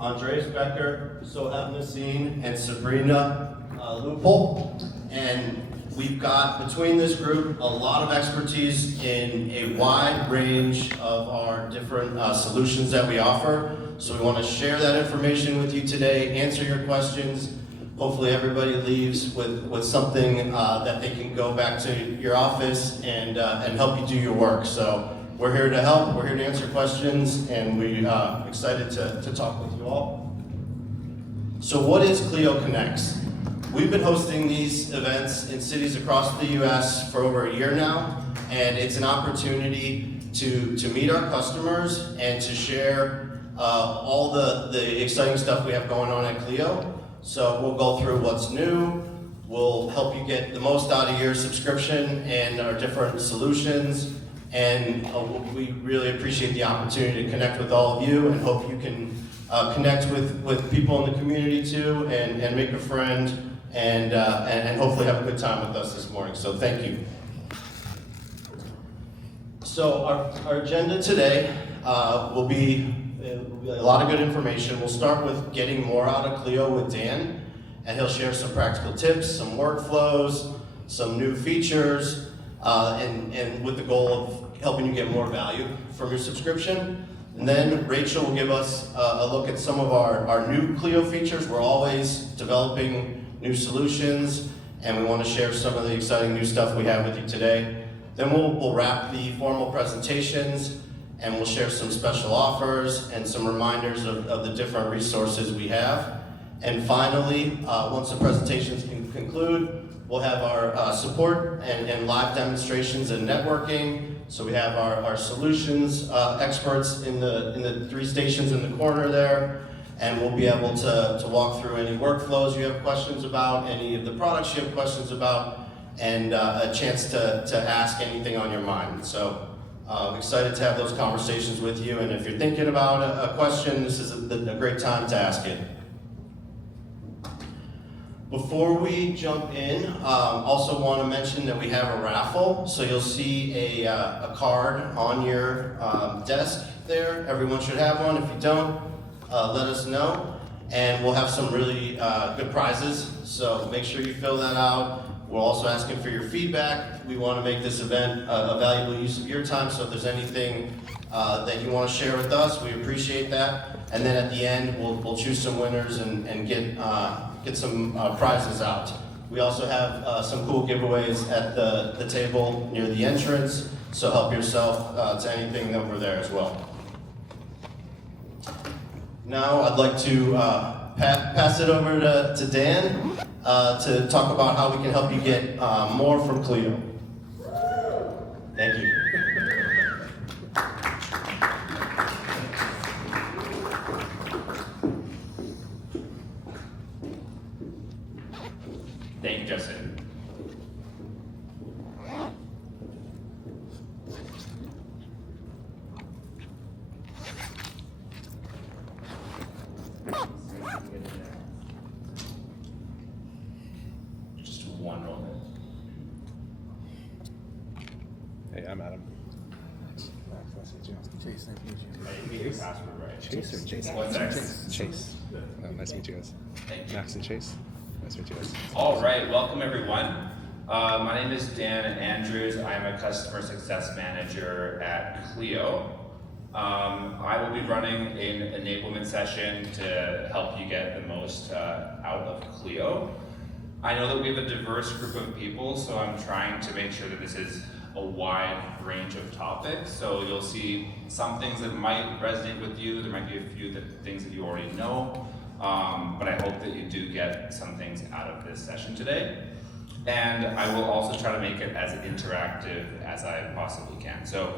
Andres Becker, Sohab Nassine, and Sabrina Lupol. And we've got, between this group, a lot of expertise in a wide range of our different solutions that we offer. So we want to share that information with you today, answer your questions. Hopefully everybody leaves with something that they can go back to your office and help you do your work. So we're here to help, we're here to answer questions, and we're excited to talk with you all. So what is Clio Connects? We've been hosting these events in cities across the US for over a year now, and it's an opportunity to meet our customers and to share all the exciting stuff we have going on at Clio. So we'll go through what's new, we'll help you get the most out of your subscription and our different solutions, and we really appreciate the opportunity to connect with all of you and hope you can connect with people in the community too and make a friend and hopefully have a good time with us this morning. So thank you. So our agenda today will be a lot of good information. We'll start with getting more out of Clio with Dan, and he'll share some practical tips, some workflows, some new features, and with the goal of helping you get more value from your subscription. And then Rachel will give us a look at some of our new Clio features. We're always developing new solutions, and we want to share some of the exciting new stuff we have with you today. Then we'll wrap the formal presentations, and we'll share some special offers and some reminders of the different resources we have. And finally, once the presentations can conclude, we'll have our support and live demonstrations and networking. So we have our solutions experts in the 3 stations in the corner there, and we'll be able to walk through any workflows you have questions about, any of the products you have questions about, and a chance to ask anything on your mind. So I'm excited to have those conversations with you, and if you're thinking about a question, this is a great time to ask it. Before we jump in, also want to mention that we have a raffle. So you'll see a card on your desk there. Everyone should have one. If you don't, let us know. And we'll have some really good prizes. So make sure you fill that out. We're also asking for your feedback. We want to make this event a valuable use of your time. So if there's anything that you want to share with us, we appreciate that. And then at the end, we'll choose some winners and get some prizes out. We also have some cool giveaways at the table near the entrance, so help yourself to anything over there as well. Now I'd like to pass it over to Dan to talk about how we can help you get more from Clio. Thank you. Thank you, Justin. Just one moment. Hey, I'm Adam. Chase, nice to meet you. I didn't get your password right. Chase or Jason? What's that? Chase. Nice to meet you guys. Thank you. Max and Chase. Nice to meet you guys. All right, welcome everyone. My name is Dan Andrews. I am a customer success manager at Clio. I will be running an enablement session to help you get the most out of Clio. I know that we have a diverse group of people, so I'm trying to make sure that this is a wide range of topics. So you'll see some things that might resonate with you. There might be a few things that you already know. But I hope that you do get some things out of this session today. And I will also try to make it as interactive as I possibly can. So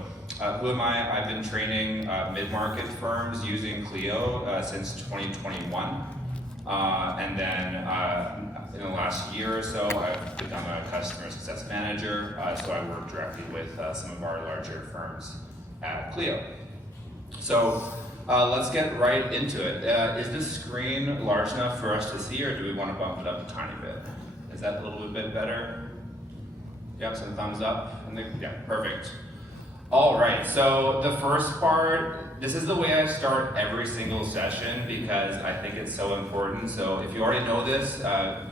who am I? I've been training mid-market firms using Clio since 2021. And then in the last year or so, I've become a customer success manager. So I work directly with some of our larger firms at Clio. So let's get right into it. Is this screen large enough for us to see, or do we want to bump it up a tiny bit? Is that a little bit better? Yep, some thumbs up. Yeah, perfect. All right, so the first part, This is the way I start every single session because I think it's so important. So if you already know this,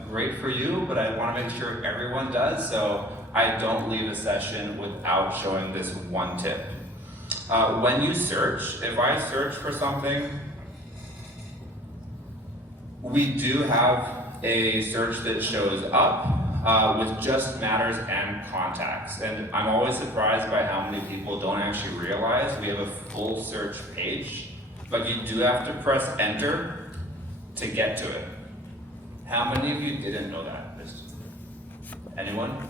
great for you, but I want to make sure everyone does. So I don't leave a session without showing this one tip. When you search, if I search for something, we do have a search that shows up with just matters and contacts. And I'm always surprised by how many people don't actually realize we have a full search page, but you do have to press enter to get to it. How many of you didn't know that? Anyone?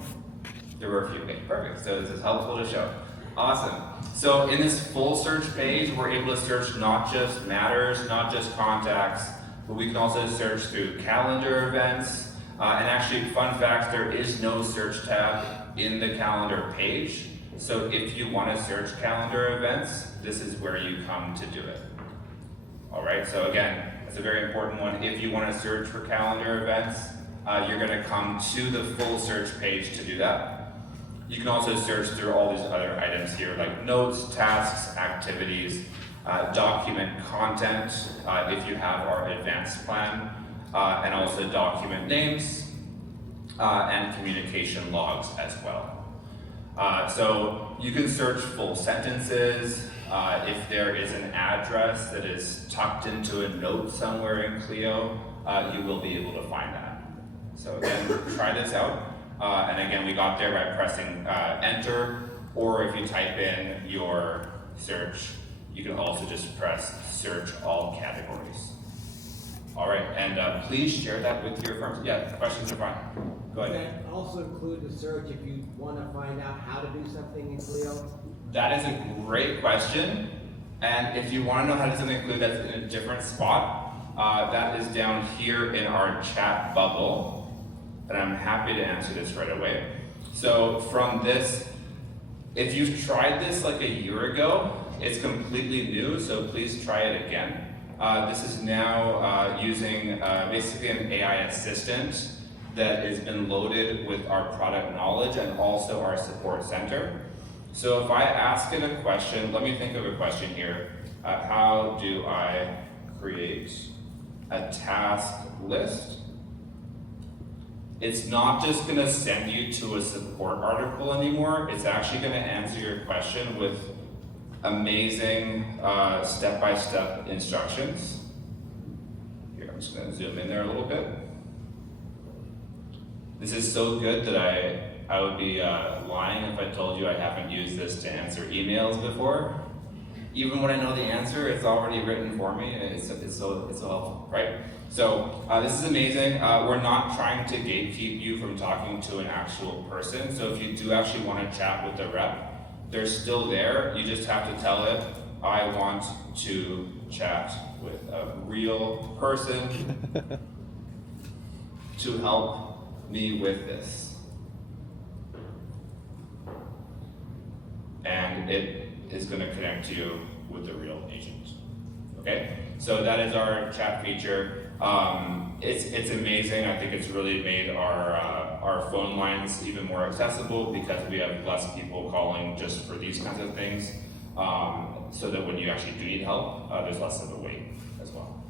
There were a few. Okay, perfect. So this is helpful to show. Awesome. So in this full search page, we're able to search not just matters, not just contacts, but we can also search through calendar events. And actually, fun fact, there is no search tab in the calendar page. So if you want to search calendar events, this is where you come to do it. All right, so again, it's a very important one. If you want to search for calendar events, you're going to come to the full search page to do that. You can also search through all these other items here, like notes, tasks, activities, document content, if you have our advanced plan, and also document names, and communication logs as well. So you can search full sentences. If there is an address that is tucked into a note somewhere in Clio, you will be able to find that. So again, try this out. And again, we got there by pressing enter, or if you type in your search, you can also just press search all categories. All right, and please share that with your firms. Yeah, questions are fine. Go ahead. That also include the search if you want to find out how to do something in Clio? That is a great question. And if you want to know how to do something in Clio that's in a different spot, that is down here in our chat bubble. And I'm happy to answer this right away. So from this, if you've tried this like a year ago, it's completely new, so please try it again. This is now using basically an AI assistant that has been loaded with our product knowledge and also our support center. So if I ask it a question, let me think of a question here. How do I create a task list? It's not just going to send you to a support article anymore. It's actually going to answer your question with amazing step-by-step instructions. Here, I'm just going to zoom in there a little bit. This is so good that I would be lying if I told you I haven't used this to answer emails before. Even when I know the answer, it's already written for me. It's so helpful, right? So this is amazing. We're not trying to gatekeep you from talking to an actual person. So if you do actually want to chat with the rep, they're still there. You just have to tell it, I want to chat with a real person to help me with this. And it is going to connect you with the real agent. Okay? So that is our chat feature. It's amazing. I think it's really made our phone lines even more accessible because we have less people calling just for these kinds of things. So that when you actually do need help, there's less of a wait as well.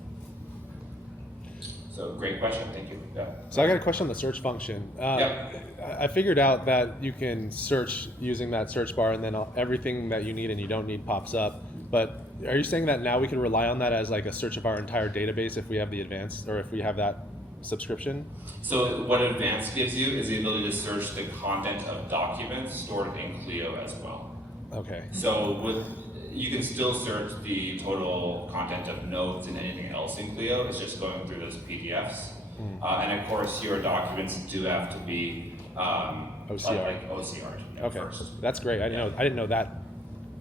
So great question, thank you. Yeah. So I got a question on the search function. I figured out that you can search using that search bar and then everything that you need and you don't need pops up. But are you saying that now we can rely on that as like a search of our entire database if we have the advanced or if we have that subscription? So what advanced gives you is the ability to search the content of documents stored in Clio as well. Okay. So you can still search the total content of notes and anything else in Clio. It's just going through those PDFs. And of course, your documents do have to be OCR. like OCR. Okay, first. that's great. I didn't know that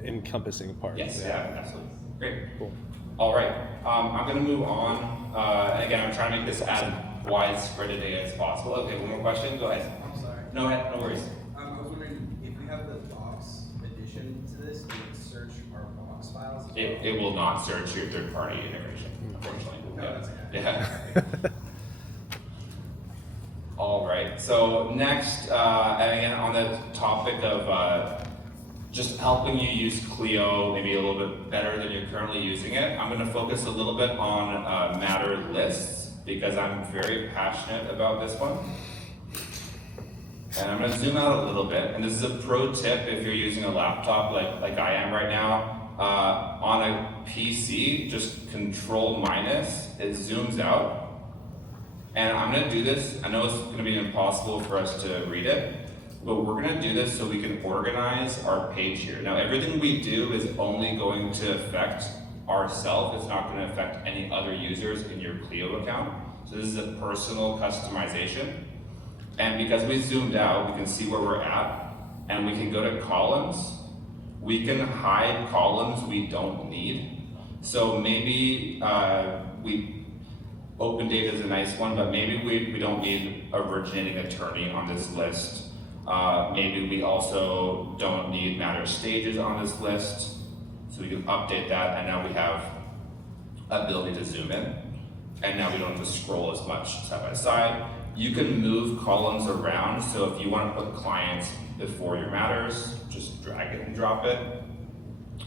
encompassing part. Yes, yeah, absolutely. Great. Cool. All right, I'm going to move on. And again, I'm trying to make this as widespread a day as possible. Okay, one more question. Go ahead. I'm sorry. No worries. I was wondering if we have the box addition to this, will it search our box files as well? It will not search your third-party integration, unfortunately. No, Yeah. that's okay. Yeah. All right. So next, and again on the topic of just helping you use Clio maybe a little bit better than you're currently using it. I'm going to focus a little bit on matter lists because I'm very passionate about this one. And I'm going to zoom out a little bit. And this is a pro tip if you're using a laptop like I am right now. On a PC, just Control minus, it zooms out. And I'm going to do this. I know it's going to be impossible for us to read it, but we're going to do this so we can organize our page here. Now, everything we do is only going to affect ourselves. It's not going to affect any other users in your Clio account. So this is a personal customization. And because we zoomed out, we can see where we're at, and we can go to columns. We can hide columns we don't need. So maybe open data is a nice one, but maybe we don't need originating attorney on this list. Maybe we also don't need matter stages on this list. So we can update that, and now we have ability to zoom in. And now we don't have to scroll as much side by side. You can move columns around, so if you want to put clients before your matters, just drag it and drop it.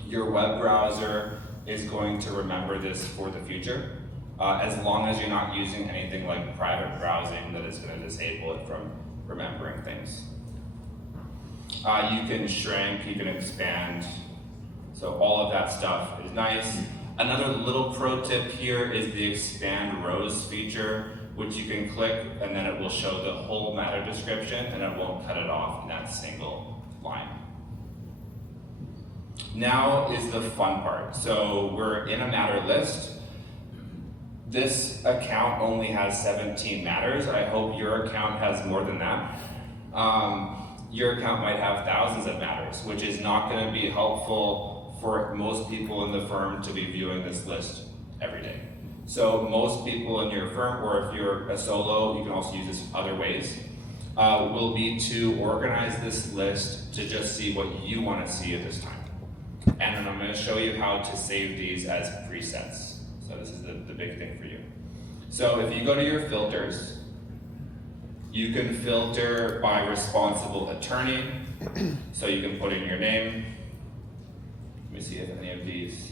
Your web browser is going to remember this for the future, as long as you're not using anything like private browsing that is going to disable it from remembering things. You can shrink, you can expand, so all of that stuff is nice. Another little pro tip here is the expand rows feature, which you can click and then it will show the whole matter description and it won't cut it off in that single line. Now is the fun part. So we're in a matter list. This account only has 17 matters. I hope your account has more than that. Your account might have thousands of matters, which is not going to be helpful for most people in the firm to be viewing this list every day. So most people in your firm, or if you're a solo, you can also use this other ways, will be to organize this list to just see what you want to see at this time. And then I'm going to show you how to save these as presets. So this is the big thing for you. So if you go to your filters, you can filter by responsible attorney. So you can put in your name. Let me see if any of these.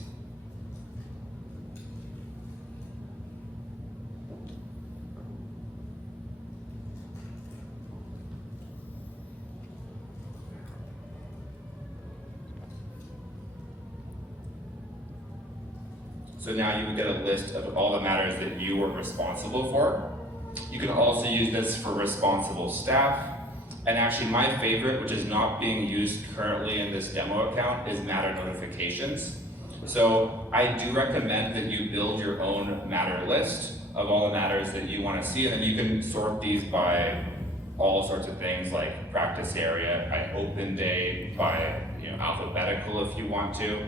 So now you can get a list of all the matters that you were responsible for. You can also use this for responsible staff. And actually my favorite, which is not being used currently in this demo account, is matter notifications. So I do recommend that you build your own matter list of all the matters that you want to see, and then you can sort these by all sorts of things like practice area, by open day, by alphabetical if you want to.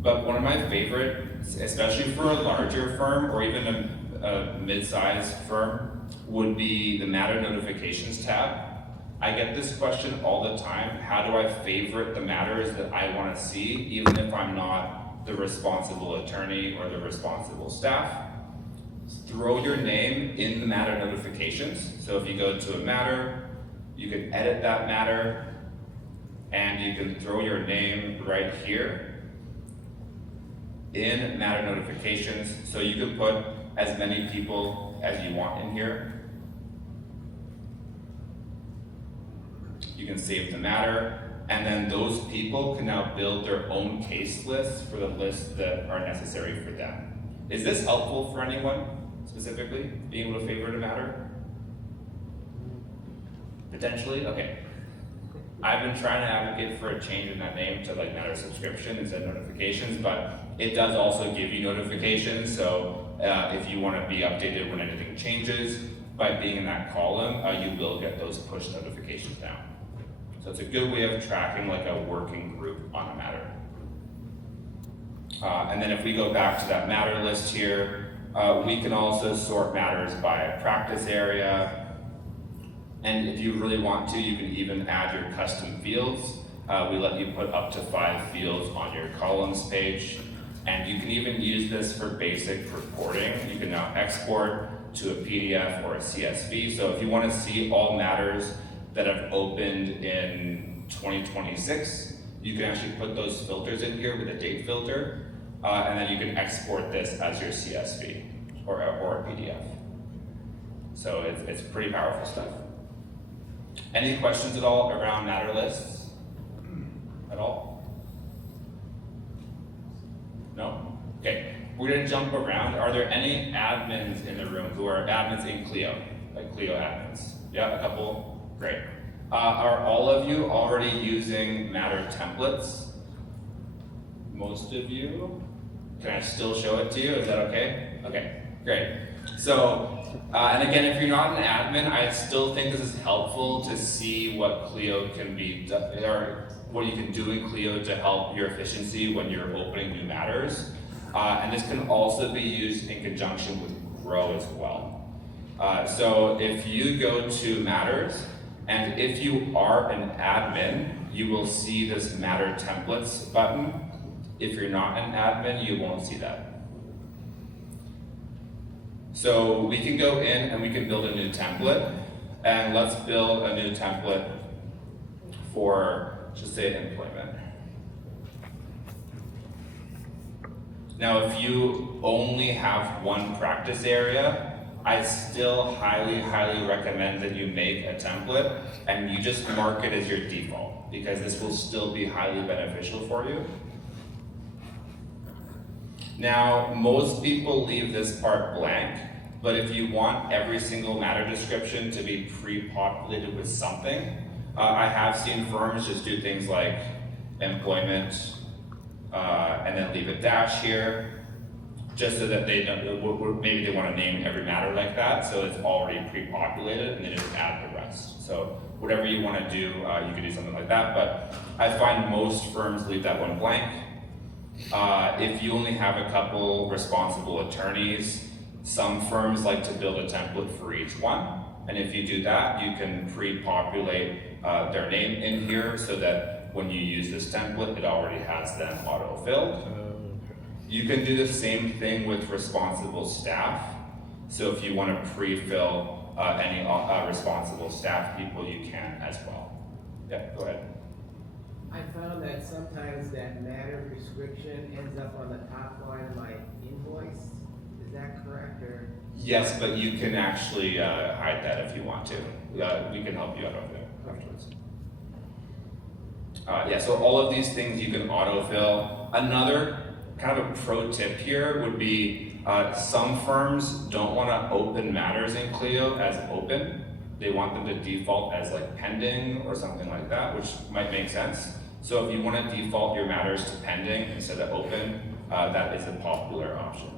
But one of my favorites, especially for a larger firm or even a mid-sized firm, would be the matter notifications tab. I get this question all the time. How do I favorite the matters that I want to see, even if I'm not the responsible attorney or the responsible staff? Throw your name in the matter notifications. So if you go to a matter, you can edit that matter, and you can throw your name right here in matter notifications. So you can put as many people as you want in here. You can save the matter, and then those people can now build their own case lists for the lists that are necessary for them. Is this helpful for anyone specifically, being able to favorite a matter? Potentially? Okay. I've been trying to advocate for a change in that name to like matter subscription instead of notifications, but it does also give you notifications. So if you want to be updated when anything changes, by being in that column, you will get those push notifications now. So it's a good way of tracking like a working group on a matter. And then if we go back to that matter list here, we can also sort matters by practice area. And if you really want to, you can even add your custom fields. We let you put up to 5 fields on your columns page. And you can even use this for basic reporting. You can now export to a PDF or a CSV. So if you want to see all matters that have opened in 2026. You can actually put those filters in here with a date filter, and then you can export this as your CSV or a PDF. So it's pretty powerful stuff. Any questions at all around matter lists? At all? No? Okay, we're gonna jump around. Are there any admins in the room who are admins in Clio? Like Clio admins? Yeah, a couple? Great. Are all of you already using matter templates? Most of you? Can I still show it to you? Is that okay? Okay, great. So, and again, if you're not an admin, I still think this is helpful to see what Clio can be, or what you can do in Clio to help your efficiency when you're opening new matters. And this can also be used in conjunction with Grow as well. So if you go to matters, and if you are an admin, you will see this matter templates button. If you're not an admin, you won't see that. So we can go in and we can build a new template, and let's build a new template for, just say, employment. Now, if you only have one practice area, I still highly, highly recommend that you make a template and you just mark it as your default, because this will still be highly beneficial for you. Now, most people leave this part blank, but if you want every single matter description to be pre-populated with something, I have seen firms just do things like employment, and then leave a dash here, just so that they don't, maybe they want to name every matter like that, so it's already pre-populated, and then just add the rest. So whatever you want to do, you can do something like that, but I find most firms leave that one blank. If you only have a couple responsible attorneys, some firms like to build a template for each one, and if you do that, you can pre-populate their name in here so that when you use this template, it already has them auto-filled. You can do the same thing with responsible staff. So if you want to pre-fill any responsible staff people, you can as well. Yeah, go ahead. I found that sometimes that matter description ends up on the top line of my invoice. Is that correct, or? Yes, but you can actually hide that if you want to. We can help you out of it afterwards. Yeah, so all of these things you can autofill. Another kind of a pro tip here would be some firms don't want to open matters in Clio as open. They want them to default as like pending or something like that, which might make sense. So if you want to default your matters to pending instead of open, that is a popular option.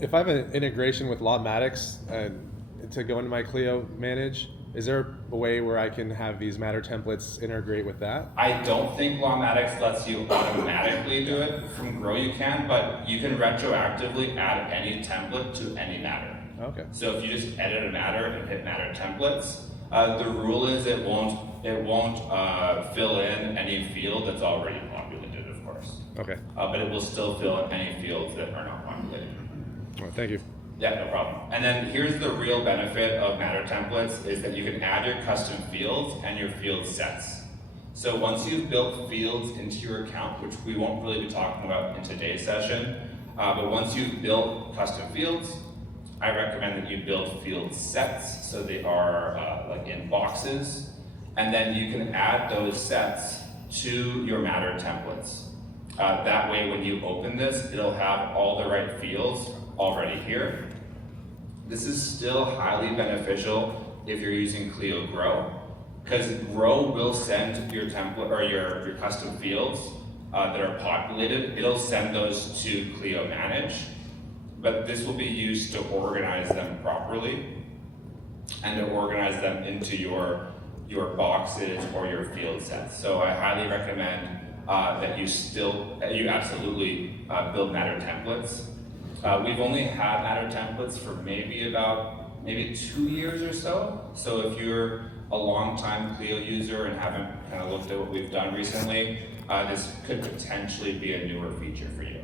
If I have an integration with Lawmatics to go into my Clio manage, is there a way where I can have these matter templates integrate with that? I don't think Lawmatics lets you automatically do it. From Grow you can, but you can retroactively add any template to any matter. Okay. So if you just edit a matter and hit matter templates, the rule is it won't fill in any field that's already populated, of course. Okay. But it will still fill in any fields that are not populated. Well, thank you. Yeah, no problem. And then here's the real benefit of matter templates is that you can add your custom fields and your field sets. So once you've built fields into your account, which we won't really be talking about in today's session, but once you've built custom fields, I recommend that you build field sets so they are like in boxes, and then you can add those sets to your matter templates. That way when you open this, it'll have all the right fields already here. This is still highly beneficial if you're using Clio Grow, because Grow will send your template or your custom fields that are populated, it'll send those to Clio Manage, but this will be used to organize them properly and to organize them into your boxes or your field sets. So I highly recommend that you absolutely build matter templates. We've only had matter templates for maybe 2 years or so. So if you're a long-time Clio user and haven't kind of looked at what we've done recently, this could potentially be a newer feature for you.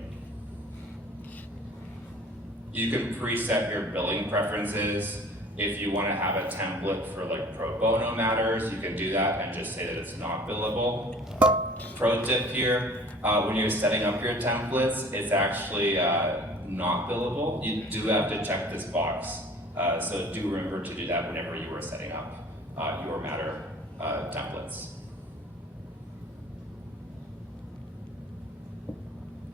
You can preset your billing preferences. If you want to have a template for like pro bono matters, you can do that and just say that it's not billable. Pro tip here, when you're setting up your templates, it's actually not billable. You do have to check this box. So do remember to do that whenever you are setting up your matter templates.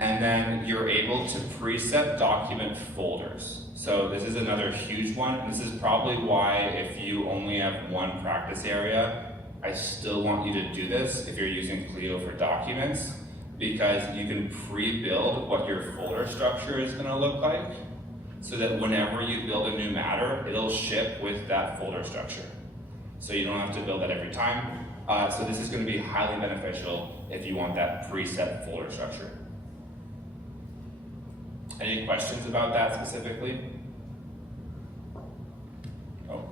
And then you're able to preset document folders. So this is another huge one. This is probably why if you only have one practice area, I still want you to do this if you're using Clio for documents, because you can pre-build what your folder structure is gonna look like, so that whenever you build a new matter, it'll ship with that folder structure. So you don't have to build that every time. So this is gonna be highly beneficial if you want that preset folder structure. Any questions about that specifically? Oh.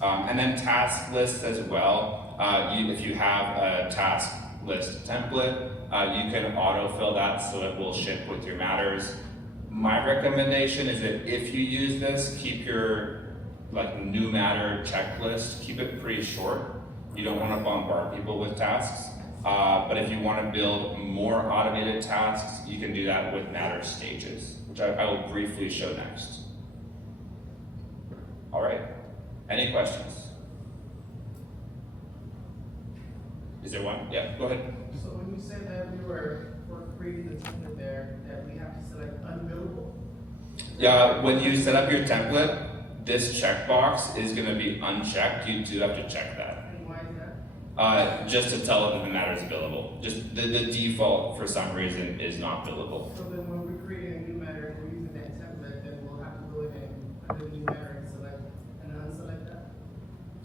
And then task lists as well. If you have a task list template, you can autofill that so it will ship with your matters. My recommendation is that if you use this, keep your like new matter checklist, keep it pretty short. You don't want to bombard people with tasks. But if you want to build more automated tasks, you can do that with matter stages, which I will briefly show next. All right, any questions? Is there one? Yeah, go ahead. So when you said that we were creating the template there, that we have to select unbillable? Yeah, when you set up your template, this checkbox is going to be unchecked. You do have to check that. And why is that? Just to tell it that the matter is billable. Just the default for some reason is not billable. So then when we're creating a new matter and we're using that template, then we'll have to go in and under the new matter and select and unselect that?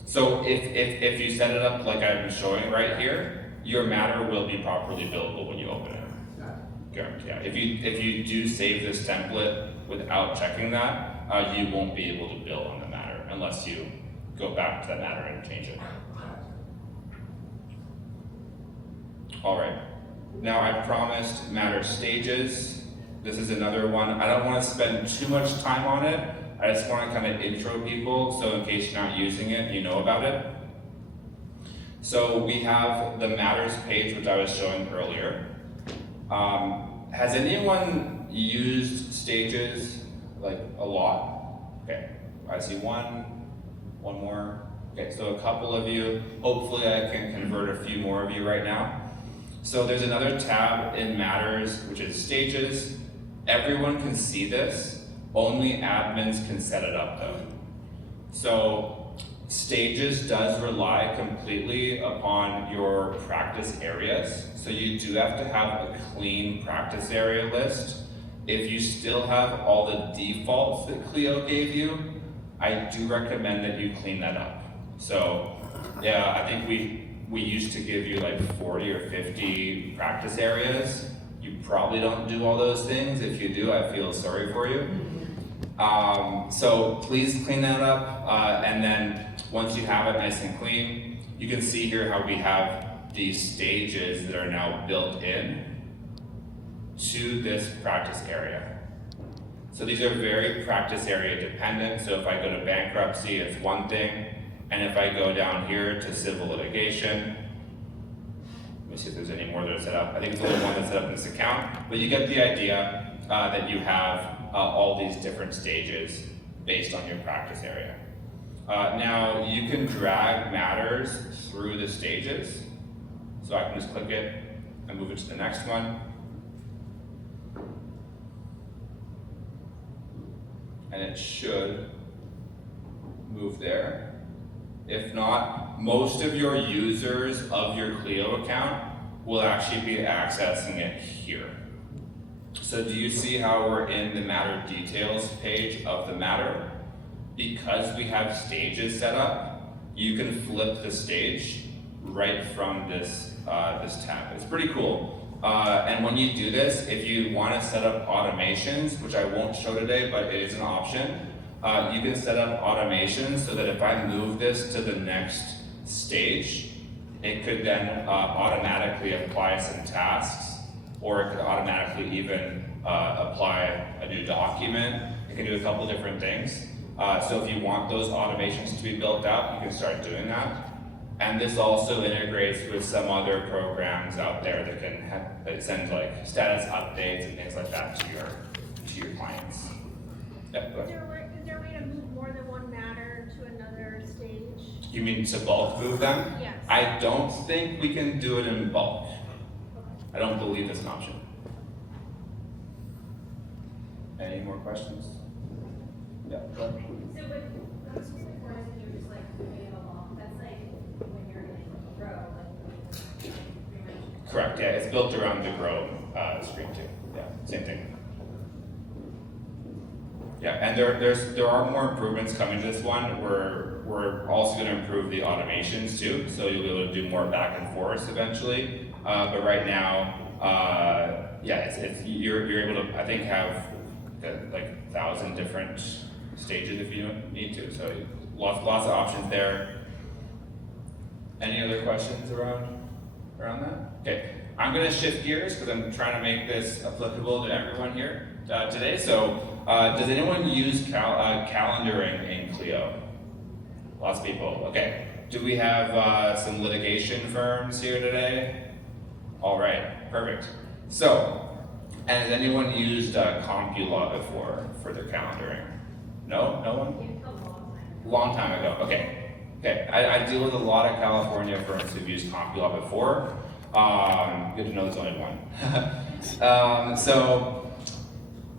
So if you set it up like I'm showing right here, your matter will be properly billable when you open it. Got it. Guarantee. Yeah. If you do save this template without checking that, you won't be able to bill on the matter unless you go back to that matter and change it. All right. Now I promised matter stages. This is another one. I don't want to spend too much time on it. I just want to kind of intro people, so in case you're not using it, you know about it. So we have the matters page, which I was showing earlier. Has anyone used stages like a lot? Okay, I see one more. Okay, so a couple of you. Hopefully I can convert a few more of you right now. So there's another tab in matters, which is stages. Everyone can see this. Only admins can set it up though. So stages does rely completely upon your practice areas. So you do have to have a clean practice area list. If you still have all the defaults that Clio gave you, I do recommend that you clean that up. So yeah, I think we used to give you like 40 or 50 practice areas. You probably don't do all those things. If you do, I feel sorry for you. So please clean that up, and then once you have it nice and clean, you can see here how we have these stages that are now built in to this practice area. So these are very practice area dependent. So if I go to bankruptcy, it's one thing, and if I go down here to civil litigation, let me see if there's any more that are set up. I think it's the only one that's set up in this account, but you get the idea that you have all these different stages based on your practice area. Now you can drag matters through the stages. So I can just click it and move it to the next one. And it should move there. If not, most of your users of your Clio account will actually be accessing it here. So do you see how we're in the matter details page of the matter? Because we have stages set up, you can flip the stage right from this, this tab. It's pretty cool. And when you do this, if you want to set up automations, which I won't show today, but it is an option, you can set up automations so that if I move this to the next stage, it could then automatically apply some tasks, or it could automatically even apply a new document. It can do a couple different things. So if you want those automations to be built out, you can start doing that. And this also integrates with some other programs out there that can that send like status updates and things like that to your clients. Yeah, go ahead. Is there a way to move more than one matter to another stage? You mean to bulk move them? Yes. I don't think we can do it in bulk. I don't believe it's an option. Any more questions? Yeah, go ahead. So with those before you're just like moving along, that's like when you're in a row, like pretty much. Correct, yeah, it's built around the grow screen too. Yeah, same thing. Yeah, and there are more improvements coming to this one. We're also going to improve the automations too, so you'll be able to do more back and forth eventually. But right now, yeah, you're able to, I think, have like 1,000 different stages if you need to. So lots of options there. Any other questions around that? Okay, I'm going to shift gears because I'm trying to make this applicable to everyone here today. So does anyone use calendaring in Clio? Lots of people. Okay. Do we have some litigation firms here today? All right, perfect. So, and has anyone used CompuLaw before for their calendaring? No? No one? Long time ago. Okay. Okay. I deal with a lot of California firms who've used CompuLaw before. Good to know there's only one.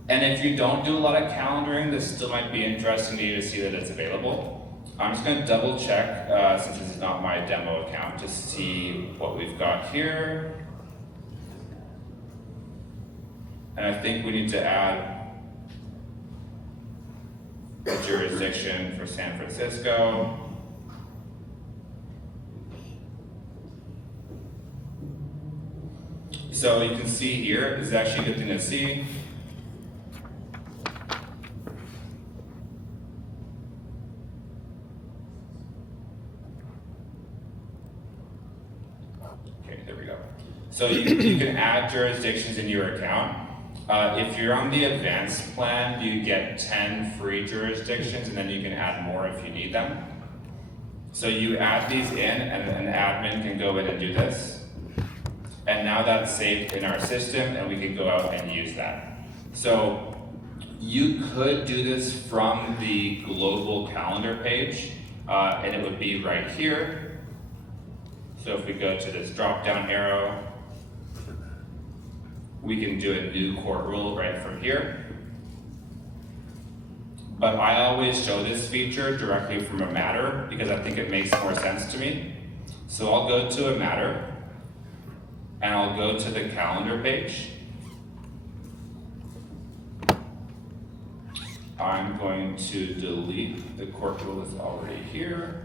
And if you don't do a lot of calendaring, this still might be interesting to you to see that it's available. I'm just going to double check, since this is not my demo account, to see what we've got here. And I think we need to add a jurisdiction for San Francisco. So you can see here, this is actually a good thing to see. Okay, there we go. So you can add jurisdictions in your account. If you're on the advanced plan, you get 10 free jurisdictions, and then you can add more if you need them. So you add these in, and an admin can go in and do this. And now that's saved in our system, and we can go out and use that. So you could do this from the global calendar page, and it would be right here. So if we go to this drop-down arrow, we can do a new court rule right from here. But I always show this feature directly from a matter because I think it makes more sense to me. So I'll go to a matter, and I'll go to the calendar page. I'm going to delete the court rule that's already here.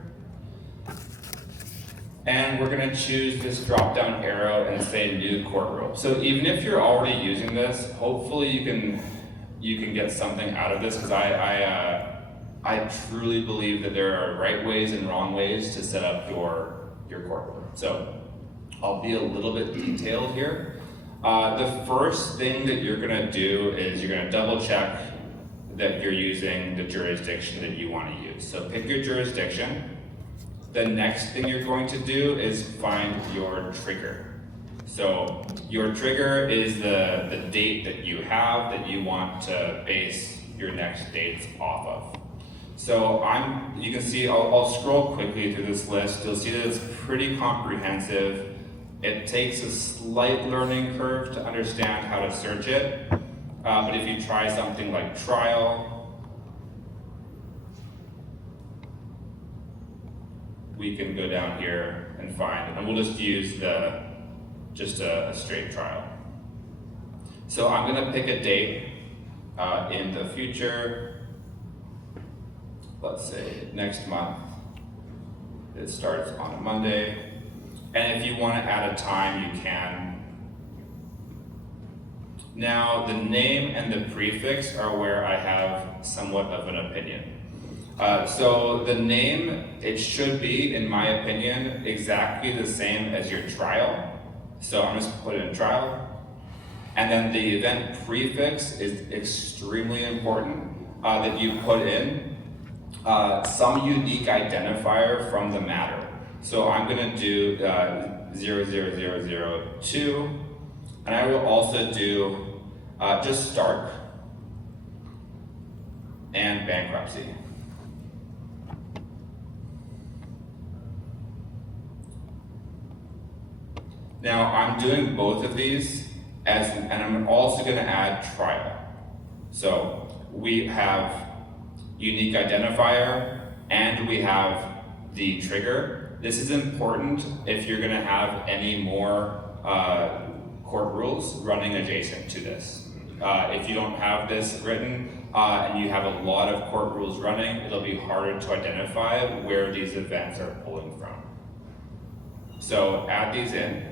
And we're going to choose this drop-down arrow and say new court rule. So even if you're already using this, hopefully you can get something out of this, because I truly believe that there are right ways and wrong ways to set up your court rule. So I'll be a little bit detailed here. The first thing that you're going to do is you're going to double check that you're using the jurisdiction that you want to use. So pick your jurisdiction. The next thing you're going to do is find your trigger. So your trigger is the date that you have that you want to base your next dates off of. So you can see, I'll scroll quickly through this list. You'll see that it's pretty comprehensive. It takes a slight learning curve to understand how to search it. But if you try something like trial, we can go down here and find, and we'll just use a straight trial. So I'm going to pick a date in the future. Let's say next month. It starts on a Monday. And if you want to add a time, you can. Now, the name and the prefix are where I have somewhat of an opinion. So the name, it should be, in my opinion, exactly the same as your trial. So I'm just going to put it in trial. And then the event prefix is extremely important that you put in. some unique identifier from the matter. So I'm gonna do 00002, and I will also do just Stark and bankruptcy. Now I'm doing both of these and I'm also gonna add trial. So we have unique identifier and we have the trigger. This is important if you're gonna have any more court rules running adjacent to this. If you don't have this written and you have a lot of court rules running, it'll be harder to identify where these events are pulling from. So add these in.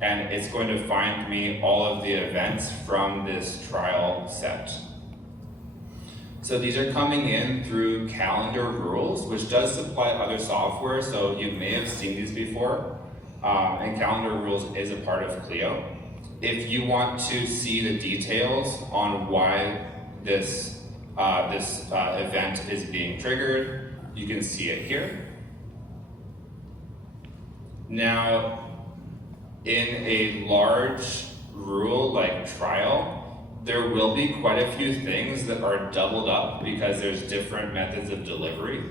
And it's going to find me all of the events from this trial set. So these are coming in through calendar rules, which does supply other software, so you may have seen these before. And calendar rules is a part of Clio. If you want to see the details on why this event is being triggered, you can see it here. Now, in a large rule like trial, there will be quite a few things that are doubled up because there's different methods of delivery.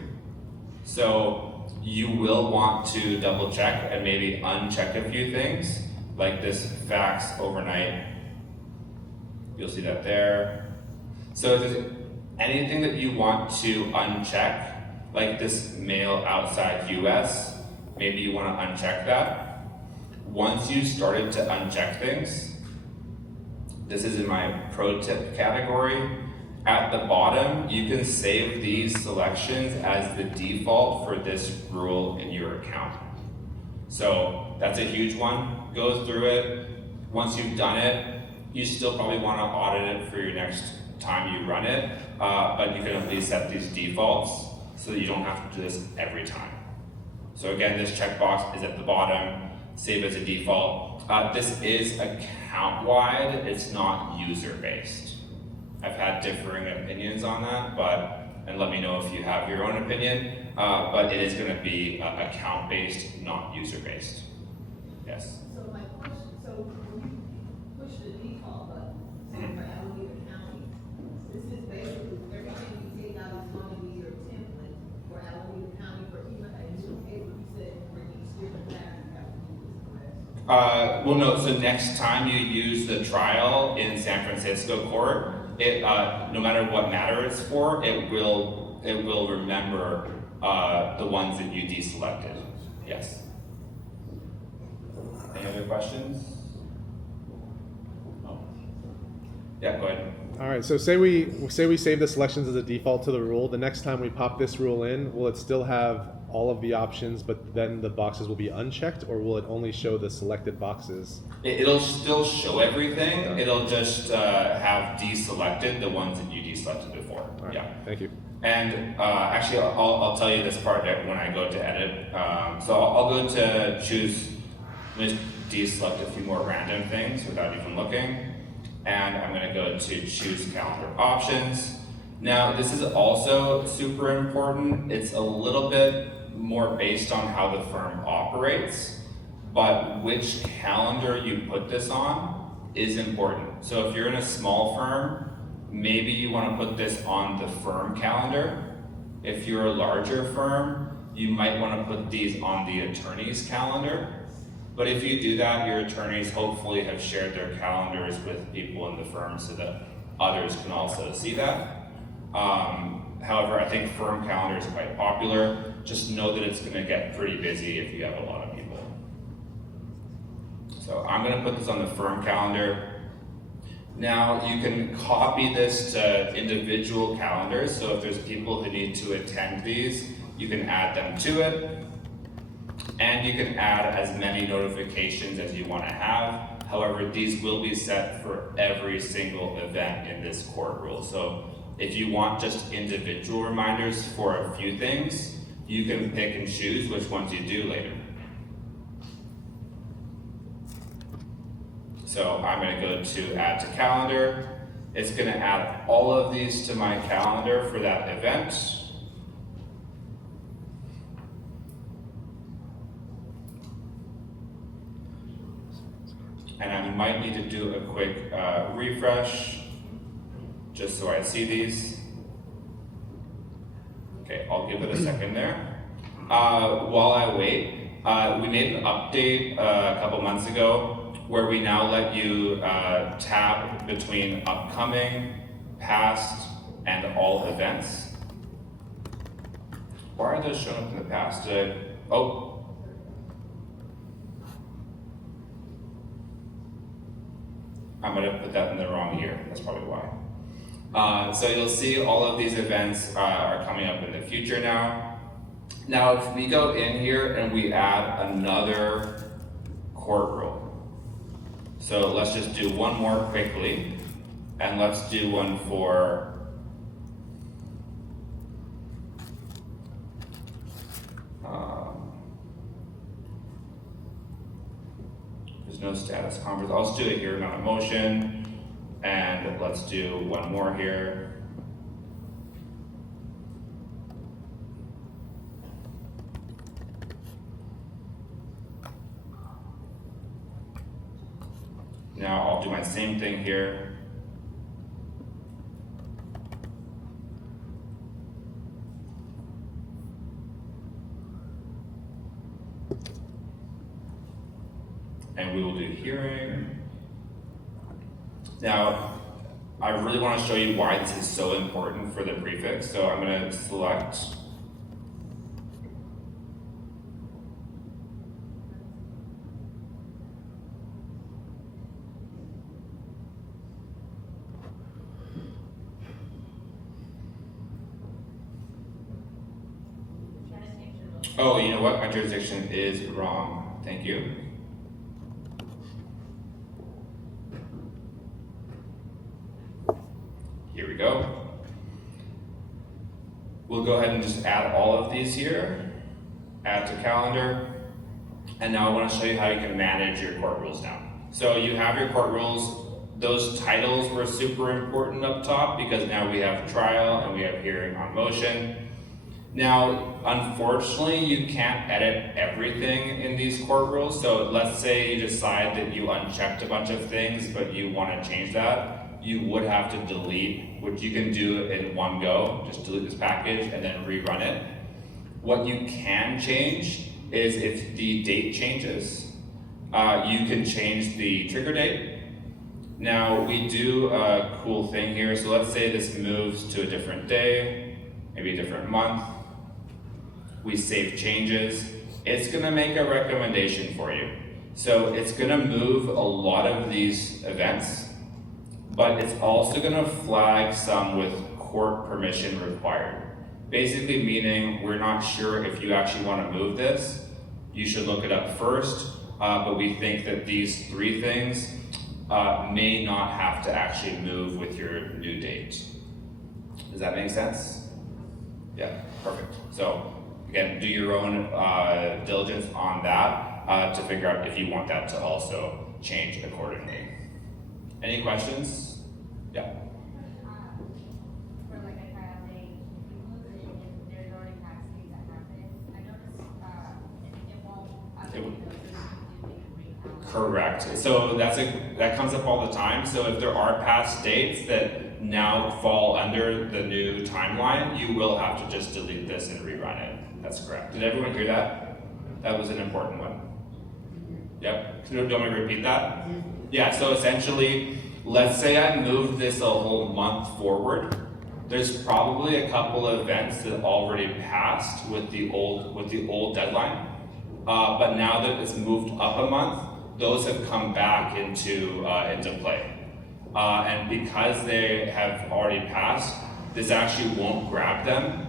So you will want to double check and maybe uncheck a few things, like this fax overnight. You'll see that there. So if there's anything that you want to uncheck, like this mail outside US, maybe you want to uncheck that. Once you started to uncheck things, this is in my pro tip category. At the bottom, you can save these selections as the default for this rule in your account. So that's a huge one. Go through it. Once you've done it, you still probably want to audit it for your next time you run it, but you can at least set these defaults so that you don't have to do this every time. So again, this checkbox is at the bottom. Save as a default. This is account-wide, it's not user-based. I've had differing opinions on that, and let me know if you have your own opinion, but it is gonna be account-based, not user-based. Yes? So my question, so when you push the default button, so for Alameda County, this is basically everything you take out is gonna be your template for Alameda County for even a new paper, you said for each different matter. Well, no, so next time you use the trial in San Francisco court, it, no matter what matter it's for, it will remember the ones that you deselected. Yes. Any other questions? Oh. Yeah, go ahead. All right, so say we save the selections as a default to the rule. The next time we pop this rule in, will it still have all of the options, but then the boxes will be unchecked, or will it only show the selected boxes? It'll still show everything. Yeah. It'll just have deselected the ones that you deselected before. Right. Yeah. Thank you. And actually, I'll tell you this part when I go to edit. So I'll go to choose, just deselect a few more random things without even looking. And I'm gonna go to choose calendar options. Now, this is also super important. It's a little bit more based on how the firm operates, but which calendar you put this on is important. So if you're in a small firm, maybe you want to put this on the firm calendar. If you're a larger firm, you might want to put these on the attorney's calendar. But if you do that, your attorneys hopefully have shared their calendars with people in the firm so that others can also see that. However, I think firm calendar is quite popular. Just know that it's gonna get pretty busy if you have a lot of people. So I'm gonna put this on the firm calendar. Now you can copy this to individual calendars. So if there's people who need to attend these, you can add them to it. And you can add as many notifications as you wanna have. However, these will be set for every single event in this court rule. So if you want just individual reminders for a few things, you can pick and choose which ones you do later. So I'm gonna go to add to calendar, It's gonna add all of these to my calendar for that event. And I might need to do a quick refresh, just so I see these. Okay, I'll give it a second there. While I wait, we made an update a couple months ago where we now let you tab between upcoming, past, and all events. Why are those showing up in the past? I'm gonna put that in the wrong year, that's probably why. So you'll see all of these events are coming up in the future now. Now, if we go in here and we add another court rule. So let's just do one more quickly, and let's do one for there's no status conference. I'll just do it here, not a motion, and let's do one more here. Now I'll do my same thing here. And we will do hearing. Now, I really want to show you why this is so important for the prefix, so I'm going to select oh, you know what? My jurisdiction is wrong. Thank you. Here we go. We'll go ahead and just add all of these here. Add to calendar. And now I want to show you how you can manage your court rules now. So you have your court rules. Those titles were super important up top because now we have trial and we have hearing on motion. Now, unfortunately, you can't edit everything in these court rules. So let's say you decide that you unchecked a bunch of things, but you want to change that. You would have to delete, which you can do in one go. Just delete this package and then rerun it. What you can change is if the date changes, you can change the trigger date. Now, we do a cool thing here. So let's say this moves to a different day, maybe a different month. We save changes. It's gonna make a recommendation for you. So it's gonna move a lot of these events, but it's also gonna flag some with court permission required. Basically meaning we're not sure if you actually wanna move this. You should look it up first, but we think that these three things may not have to actually move with your new date. Does that make sense? Yeah, perfect. So again, do your own diligence on that to figure out if you want that to also change accordingly. Any questions? Yeah. For like a trial date, if there's already tax fees that happen, I noticed it won't. Correct. So that comes up all the time. So if there are past dates that now fall under the new timeline, you will have to just delete this and rerun it. That's correct. Did everyone hear that? That was an important one. Yep. Do you want me to repeat that? Yeah, so essentially, let's say I moved this a whole month forward. There's probably a couple of events that already passed with the old deadline. But now that it's moved up a month, those have come back into play. And because they have already passed, this actually won't grab them.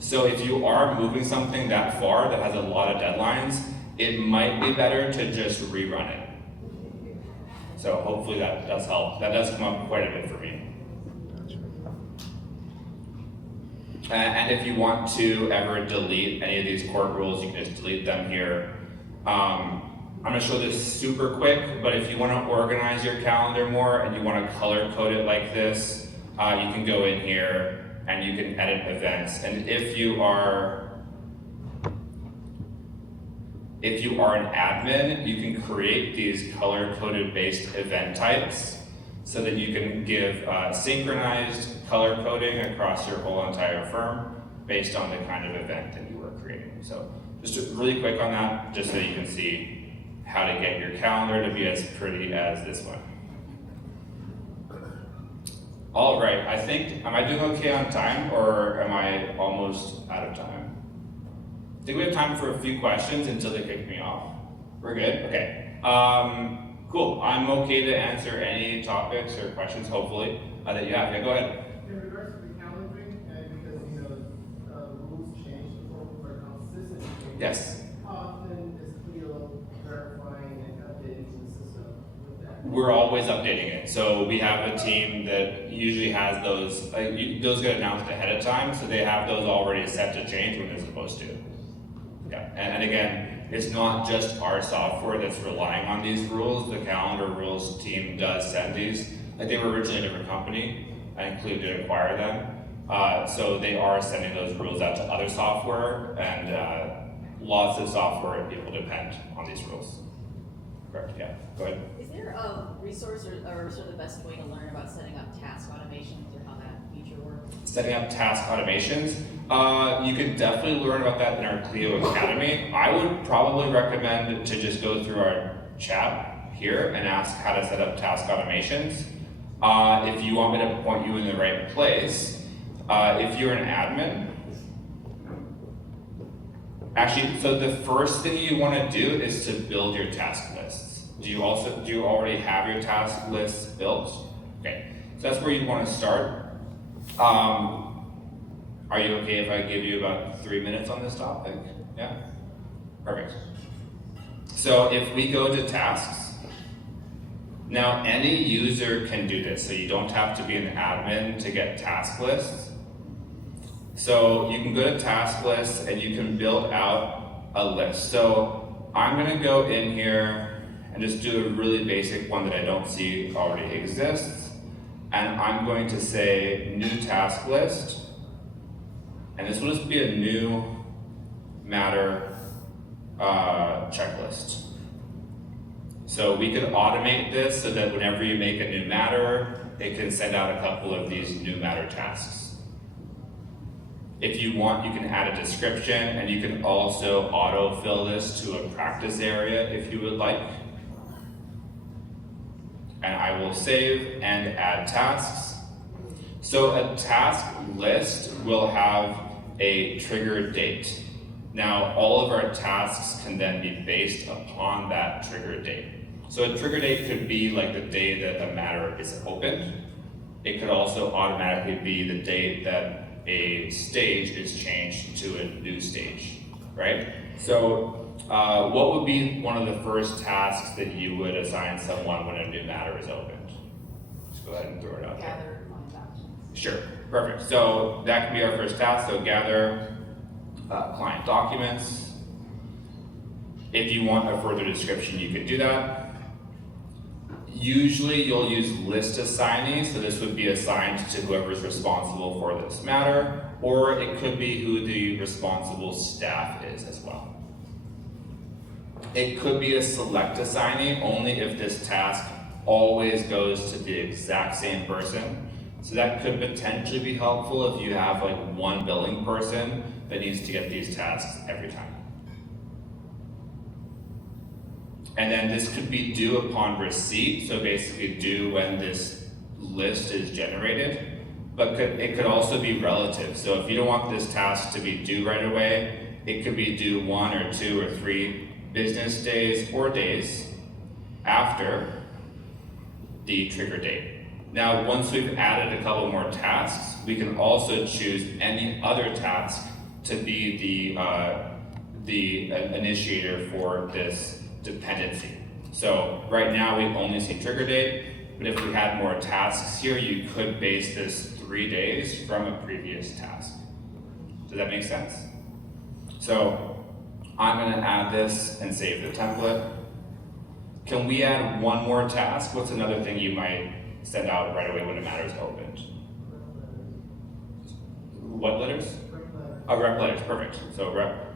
So if you are moving something that far that has a lot of deadlines, it might be better to just rerun it. So hopefully that does help. That does come up quite a bit for me. And if you want to ever delete any of these court rules, you can just delete them here. I'm gonna show this super quick, but if you wanna organize your calendar more and you wanna color code it like this, you can go in here and you can edit events. And if you are an admin, you can create these color-coded based event types so that you can give synchronized color coding across your whole entire firm based on the kind of event that you were creating. So just really quick on that, just so you can see how to get your calendar to be as pretty as this one. All right, am I doing okay on time, or am I almost out of time? I think we have time for a few questions until they kick me off. We're good? Okay. Cool. I'm okay to answer any topics or questions, hopefully, that you have. Yeah, go ahead. In regards to the calendaring, because, rules change, the rules are consistent. Yes. How often is Clio verifying and updating the system with that? We're always updating it. So we have a team that usually has those, those get announced ahead of time, so they have those already set to change when they're supposed to. Yeah, and again, it's not just our software that's relying on these rules. The calendar rules team does send these. Like, they were originally a different company, and Clio did acquire them. So they are sending those rules out to other software, and lots of software and people depend on these rules. Correct, yeah, go ahead. Is there a resource or sort of the best way to learn about setting up task automations or how that feature works? Setting up task automations. You can definitely learn about that in our Clio Academy. I would probably recommend to just go through our chat here and ask how to set up task automations. If you want me to point you in the right place, if you're an admin, actually, so the first thing you want to do is to build your task lists. Do you already have your task lists built? Okay, so that's where you want to start. Are you okay if I give you about 3 minutes on this topic? Yeah? Perfect. So if we go to tasks, now any user can do this, so you don't have to be an admin to get task lists. So you can go to task lists and you can build out a list. So I'm gonna go in here and just do a really basic one that I don't see already exists. And I'm going to say new task list. And this will just be a new matter checklist. So we could automate this so that whenever you make a new matter, it can send out a couple of these new matter tasks. If you want, you can add a description, and you can also autofill this to a practice area if you would like. And I will save and add tasks. So a task list will have a trigger date. Now, all of our tasks can then be based upon that trigger date. So a trigger date could be like the day that a matter is opened. It could also automatically be the date that a stage is changed to a new stage, right? So what would be one of the first tasks that you would assign someone when a new matter is opened? Just go ahead and throw it out there. Gather client documents. Sure, perfect. So that can be our first task. So gather client documents. If you want a further description, you can do that. Usually you'll use list assignee, so this would be assigned to whoever's responsible for this matter, or it could be who the responsible staff is as well. It could be a select assignee only if this task always goes to the exact same person. So that could potentially be helpful if you have like one billing person that needs to get these tasks every time. And then this could be due upon receipt, so basically due when this list is generated, but it could also be relative. So if you don't want this task to be due right away, it could be due 1 or 2 or 3 business days or days after the trigger date. Now, once we've added a couple more tasks, we can also choose any other task to be the initiator for this dependency. So right now we only see trigger date, but if we had more tasks here, you could base this 3 days from a previous task. Does that make sense? So I'm gonna add this and save the template. Can we add one more task? What's another thing you might send out right away when a matter is opened? What letters? Oh, rep letters, perfect. So rep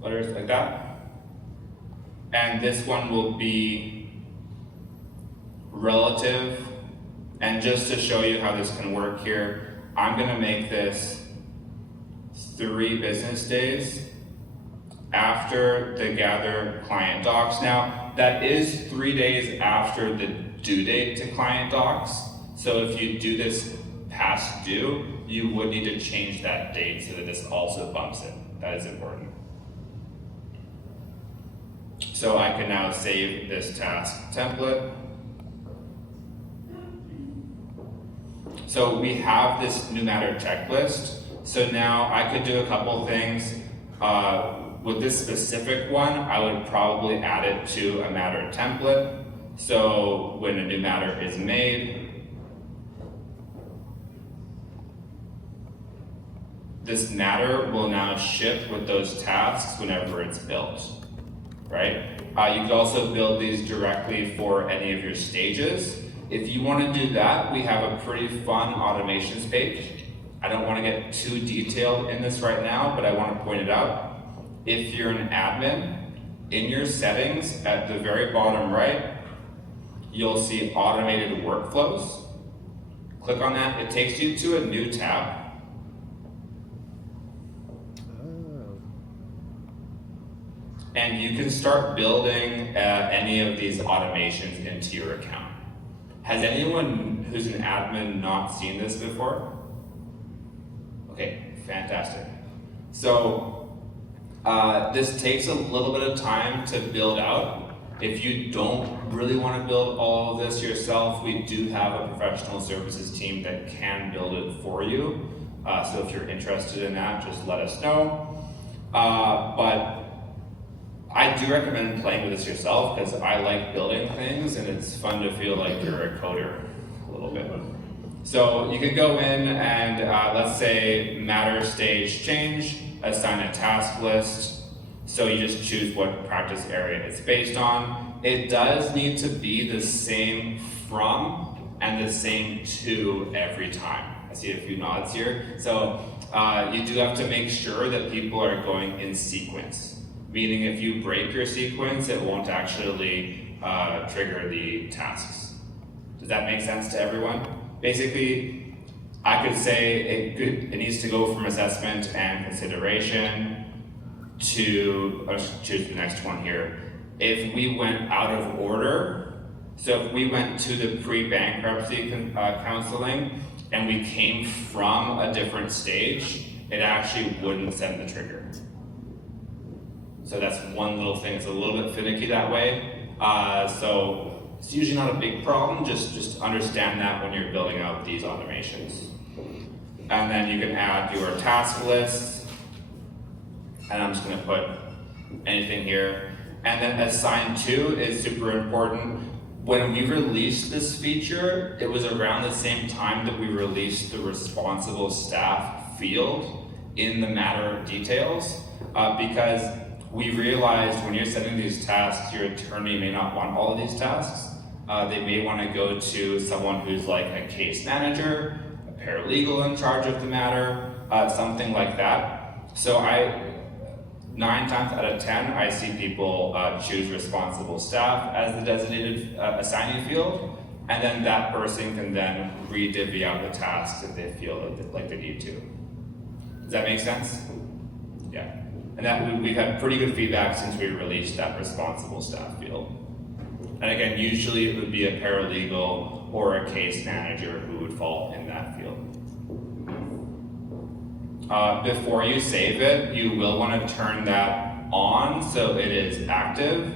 letters like that. And this one will be relative. And just to show you how this can work here, I'm gonna make this 3 business days after the gather client docs. Now, that is 3 days after the due date to client docs. So if you do this past due, you would need to change that date so that this also bumps it. That is important. So I can now save this task template. So we have this new matter checklist. So now I could do a couple things. With this specific one, I would probably add it to a matter template. So when a new matter is made, this matter will now ship with those tasks whenever it's built, right? You could also build these directly for any of your stages. If you want to do that, we have a pretty fun automations page. I don't want to get too detailed in this right now, but I want to point it out. If you're an admin, in your settings at the very bottom right, you'll see automated workflows. Click on that, it takes you to a new tab. And you can start building any of these automations into your account. Has anyone who's an admin not seen this before? Okay, fantastic. So this takes a little bit of time to build out. If you don't really want to build all of this yourself, we do have a professional services team that can build it for you. So if you're interested in that, just let us know. But I do recommend playing with this yourself because I like building things and it's fun to feel like you're a coder a little bit. So you can go in and let's say matter stage change, assign a task list. So you just choose what practice area it's based on. It does need to be the same from and the same to every time. I see a few nods here. So you do have to make sure that people are going in sequence. Meaning if you break your sequence, it won't actually trigger the tasks. Does that make sense to everyone? Basically, I could say it needs to go from assessment and consideration to, let's choose the next one here. If we went out of order, so if we went to the pre-bankruptcy counseling and we came from a different stage, it actually wouldn't send the trigger. So that's one little thing, it's a little bit finicky that way. So it's usually not a big problem, just understand that when you're building out these automations. And then you can add your task lists. And I'm just gonna put anything here. And then assign to is super important. When we released this feature, it was around the same time that we released the responsible staff field in the matter details, because we realized when you're setting these tasks, your attorney may not want all of these tasks. They may want to go to someone who's like a case manager, a paralegal in charge of the matter, something like that. So 9 times out of 10, I see people choose responsible staff as the designated assignee field, and then that person can then re-divvy out the tasks if they feel like they need to. Does that make sense? Yeah. And that we've had pretty good feedback since we released that responsible staff field. And again, usually it would be a paralegal or a case manager who would fall in that field. Before you save it, you will want to turn that on so it is active,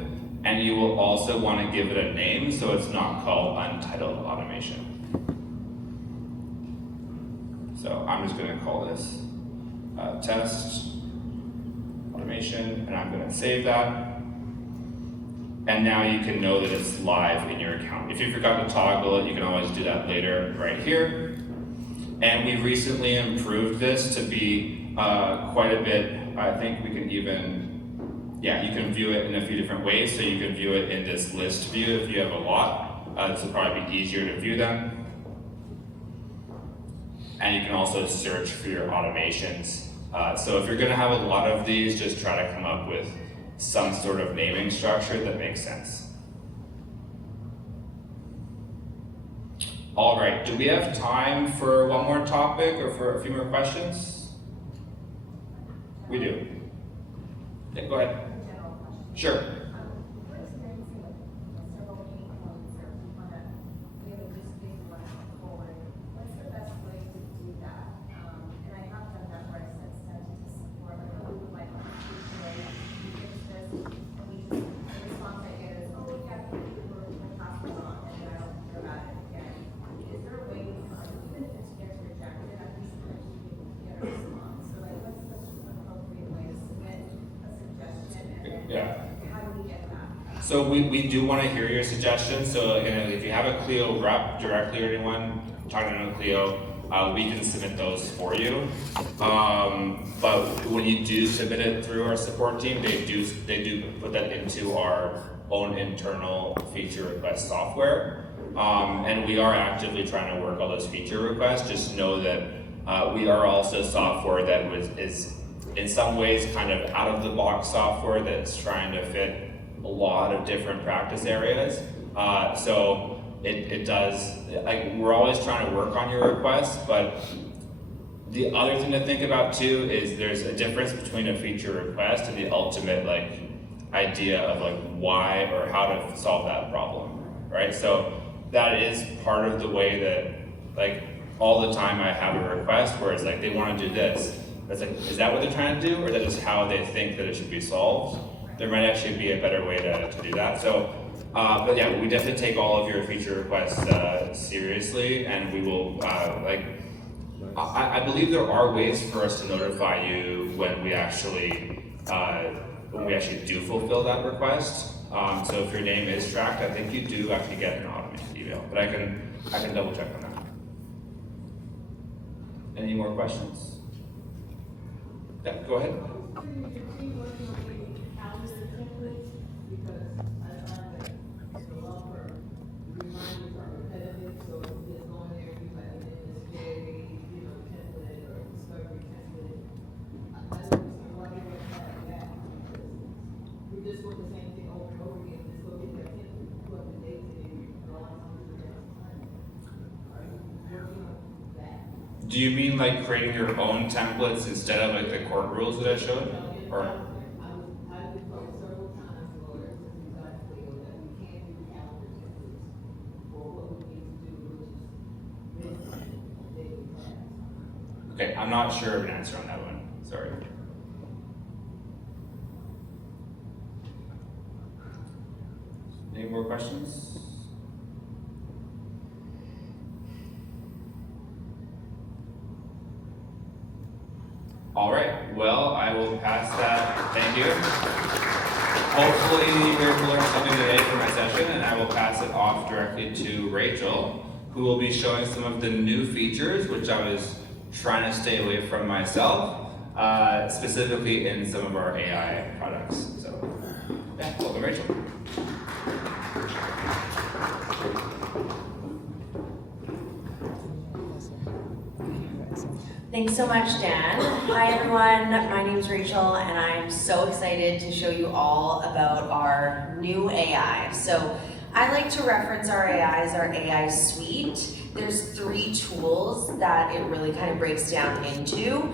and you will also want to give it a name so it's not called untitled automation. So I'm just going to call this test automation, and I'm going to save that. And now you can know that it's live in your account. If you forgot to toggle it, you can always do that later right here. And we recently improved this to be quite a bit. I think we can even yeah, you can view it in a few different ways. So you can view it in this list view if you have a lot. This will probably be easier to view them. And you can also search for your automations. So if you're gonna have a lot of these, just try to come up with some sort of naming structure that makes sense. All right, do we have time for one more topic or for a few more questions? We do. Yeah, go ahead. General question. Sure. We're experiencing several pain points that we want to be able to just basically want to come forward. What's the best way to do that? And I have done that where I sent it to support, like, oh, we would like to fix this, and we just, the response I get is, oh, yeah, we're passing on, and then I don't hear about it again. Is there a way, even if it gets rejected, at least you get a response? So like, what's the appropriate way to submit a suggestion, and then Yeah. how do we get that? So we do want to hear your suggestions. So again, if you have a Clio rep directly or anyone talking to a Clio, we can submit those for you. But when you do submit it through our support team, they do put that into our own internal feature request software. And we are actively trying to work all those feature requests. Just know that we are also software that is in some ways kind of out of the box software that's trying to fit a lot of different practice areas. So it does, like, we're always trying to work on your requests, but the other thing to think about too is there's a difference between a feature request and the ultimate like idea of like why or how to solve that problem, right? So that is part of the way that, like, all the time I have a request where it's like they want to do this. It's like, is that what they're trying to do, or is that just how they think that it should be solved? There might actually be a better way to do that. So, but yeah, we definitely take all of your feature requests seriously, and we will I believe there are ways for us to notify you when we actually do fulfill that request. So if your name is tracked, I think you do actually get an automated email, but I can double check on that. Any more questions? Yeah, go ahead. Do you mean like creating your own templates instead of like the court rules that I showed? Or okay, I'm not sure of an answer on that one. Sorry. Any more questions? All right, well, I will pass that, thank you. Hopefully you're able to learn something today from my session, and I will pass it off directly to Rachel, who will be showing some of the new features, which I was trying to stay away from myself, specifically in some of our AI products. So, yeah, welcome Rachel. Thanks so much, Dan. Hi everyone, my name is Rachel and I'm so excited to show you all about our new AI. So I like to reference our AI as our AI suite. There's 3 tools that it really kind of breaks down into.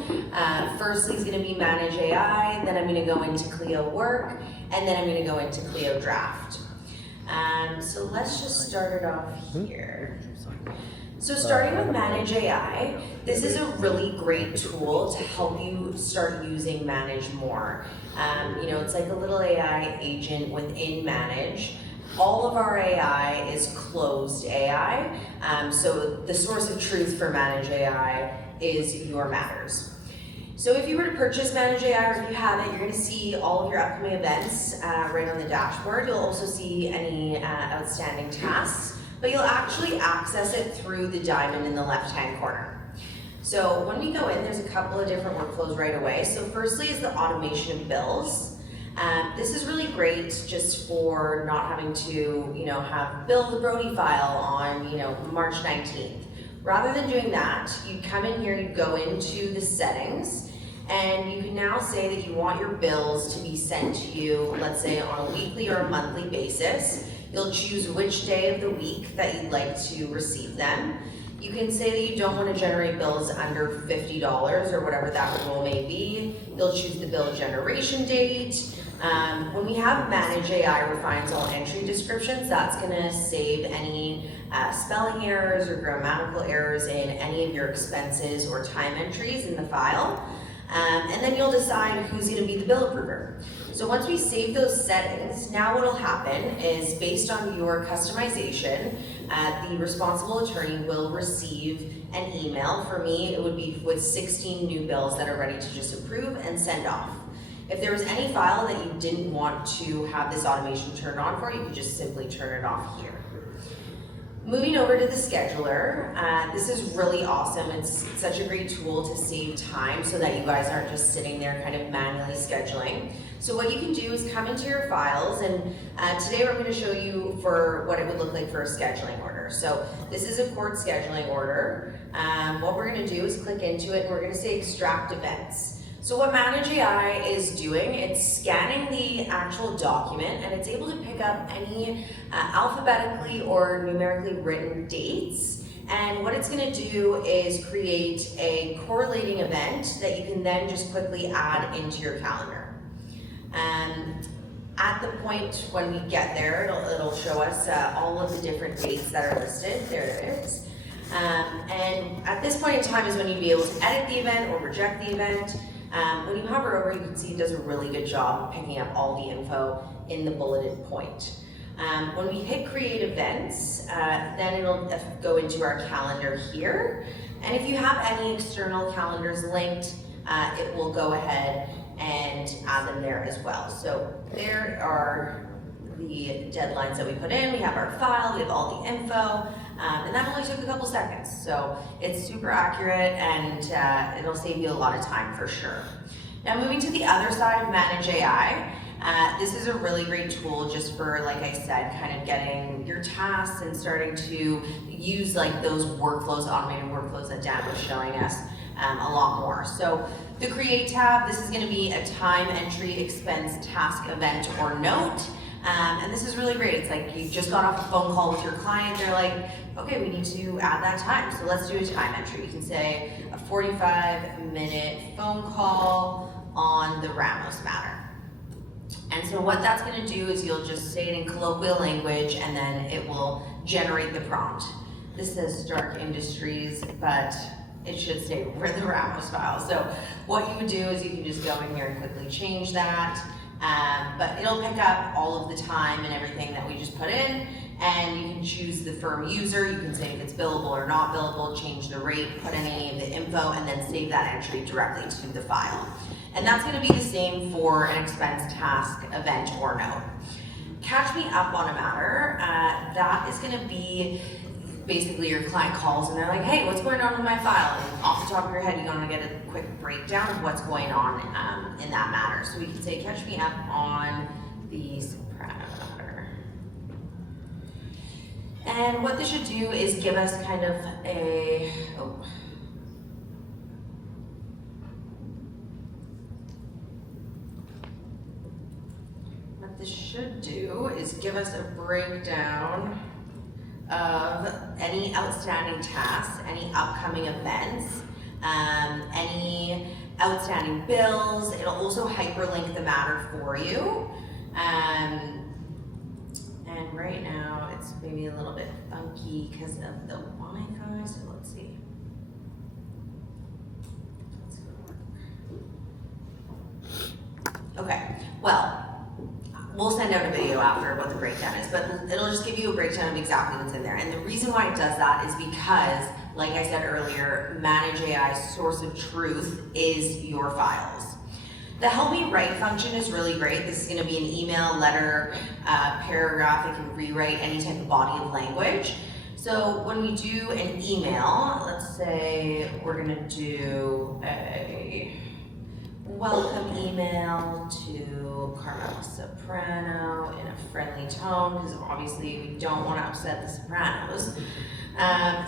Firstly is going to be Manage AI, then I'm going to go into Clio Work, and then I'm going to go into Clio Draft. So let's just start it off here. So starting with Manage AI, this is a really great tool to help you start using Manage more. It's like a little AI agent within Manage. All of our AI is closed AI, so the source of truth for Manage AI is your matters. So if you were to purchase Manage AI, or if you have it, you're going to see all of your upcoming events right on the dashboard. You'll also see any outstanding tasks, but you'll actually access it through the diamond in the left-hand corner. So when we go in, there's a couple of different workflows right away. So firstly is the automation of bills. This is really great just for not having to, have build the Brody file on, March 19th. Rather than doing that, you come in here, you go into the settings, and you can now say that you want your bills to be sent to you, let's say on a weekly or a monthly basis. You'll choose which day of the week that you'd like to receive them. You can say that you don't want to generate bills under $50 or whatever that rule may be. You'll choose the bill generation date. When we have Manage AI refines all entry descriptions, that's going to save any spelling errors or grammatical errors in any of your expenses or time entries in the file. And then you'll decide who's going to be the bill approver. So once we save those settings, now what will happen is based on your customization, the responsible attorney will receive an email. For me, it would be with 16 new bills that are ready to just approve and send off. If there was any file that you didn't want to have this automation turned on for, you could just simply turn it off here. Moving over to the scheduler, this is really awesome. It's such a great tool to save time so that you guys aren't just sitting there kind of manually scheduling. So what you can do is come into your files, and today we're going to show you for what it would look like for a scheduling order. So this is a court scheduling order. What we're going to do is click into it, and we're going to say extract events. So what Manage AI is doing, it's scanning the actual document, and it's able to pick up any alphabetically or numerically written dates. And what it's going to do is create a correlating event that you can then just quickly add into your calendar. At the point when we get there, it'll show us all of the different dates that are listed. There it is. And at this point in time is when you'd be able to edit the event or reject the event. When you hover over, you can see it does a really good job of picking up all the info in the bulleted point. When we hit create events, then it'll go into our calendar here. And if you have any external calendars linked, it will go ahead and add them there as well. So there are the deadlines that we put in. We have our file, we have all the info, and that only took a couple seconds. So it's super accurate, and it'll save you a lot of time for sure. Now moving to the other side of Manage AI, this is a really great tool just for, like I said, kind of getting your tasks and starting to use like those workflows, automated workflows that Dan was showing us a lot more. So the Create tab, this is going to be a time entry expense task event or note. And this is really great. It's like you just got off a phone call with your client. They're like, okay, we need to add that time. So let's do a time entry. You can say a 45-minute phone call on the Ramos matter. And so what that's going to do is you'll just say it in colloquial language, and then it will generate the prompt. This says Stark Industries, but it should say the Ramos file. So what you would do is you can just go in here and quickly change that. But it'll pick up all of the time and everything that we just put in, and you can choose the firm user. You can say if it's billable or not billable, change the rate, put any of the info, and then save that entry directly to the file. And that's going to be the same for an expense task, event, or note. Catch me up on a matter. That is going to be basically your client calls and they're like, hey, what's going on with my file? And off the top of your head, you want to get a quick breakdown of what's going on in that matter. So we can say, catch me up on the Soprano matter. And what this should do is give us kind of a, what this should do is give us a breakdown of any outstanding tasks, any upcoming events, any outstanding bills. It'll also hyperlink the matter for you. And right now it's maybe a little bit funky because of the Wi-Fi, so let's see. Okay, well, we'll send out a video after what the breakdown is, but it'll just give you a breakdown of exactly what's in there. And the reason why it does that is because, like I said earlier, Manage AI's source of truth is your files. The Help Me Write function is really great. This is going to be an email, letter, paragraph. It can rewrite any type of body of language. So when we do an email, let's say we're going to do a welcome email to Carmela Soprano in a friendly tone, because obviously we don't want to upset the Sopranos.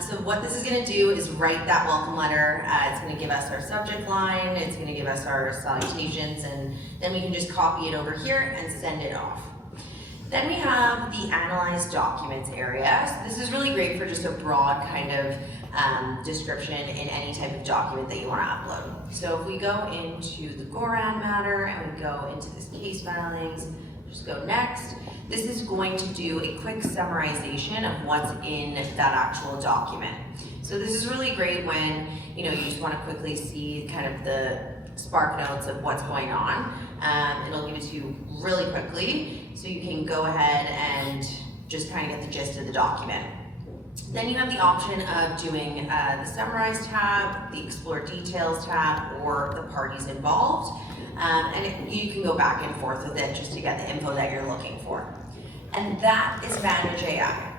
So what this is going to do is write that welcome letter. It's going to give us our subject line, it's going to give us our salutations, and then we can just copy it over here and send it off. Then we have the Analyze Documents area. So this is really great for just a broad kind of description in any type of document that you want to upload. So if we go into the Goran matter and we go into this case filings, just go next. This is going to do a quick summarization of what's in that actual document. So this is really great when you just want to quickly see kind of the spark notes of what's going on. It'll give it to you really quickly, so you can go ahead and just kind of get the gist of the document. Then you have the option of doing the Summarize tab, the Explore Details tab, or the parties involved. You can go back and forth with it just to get the info that you're looking for. And that is Manage AI.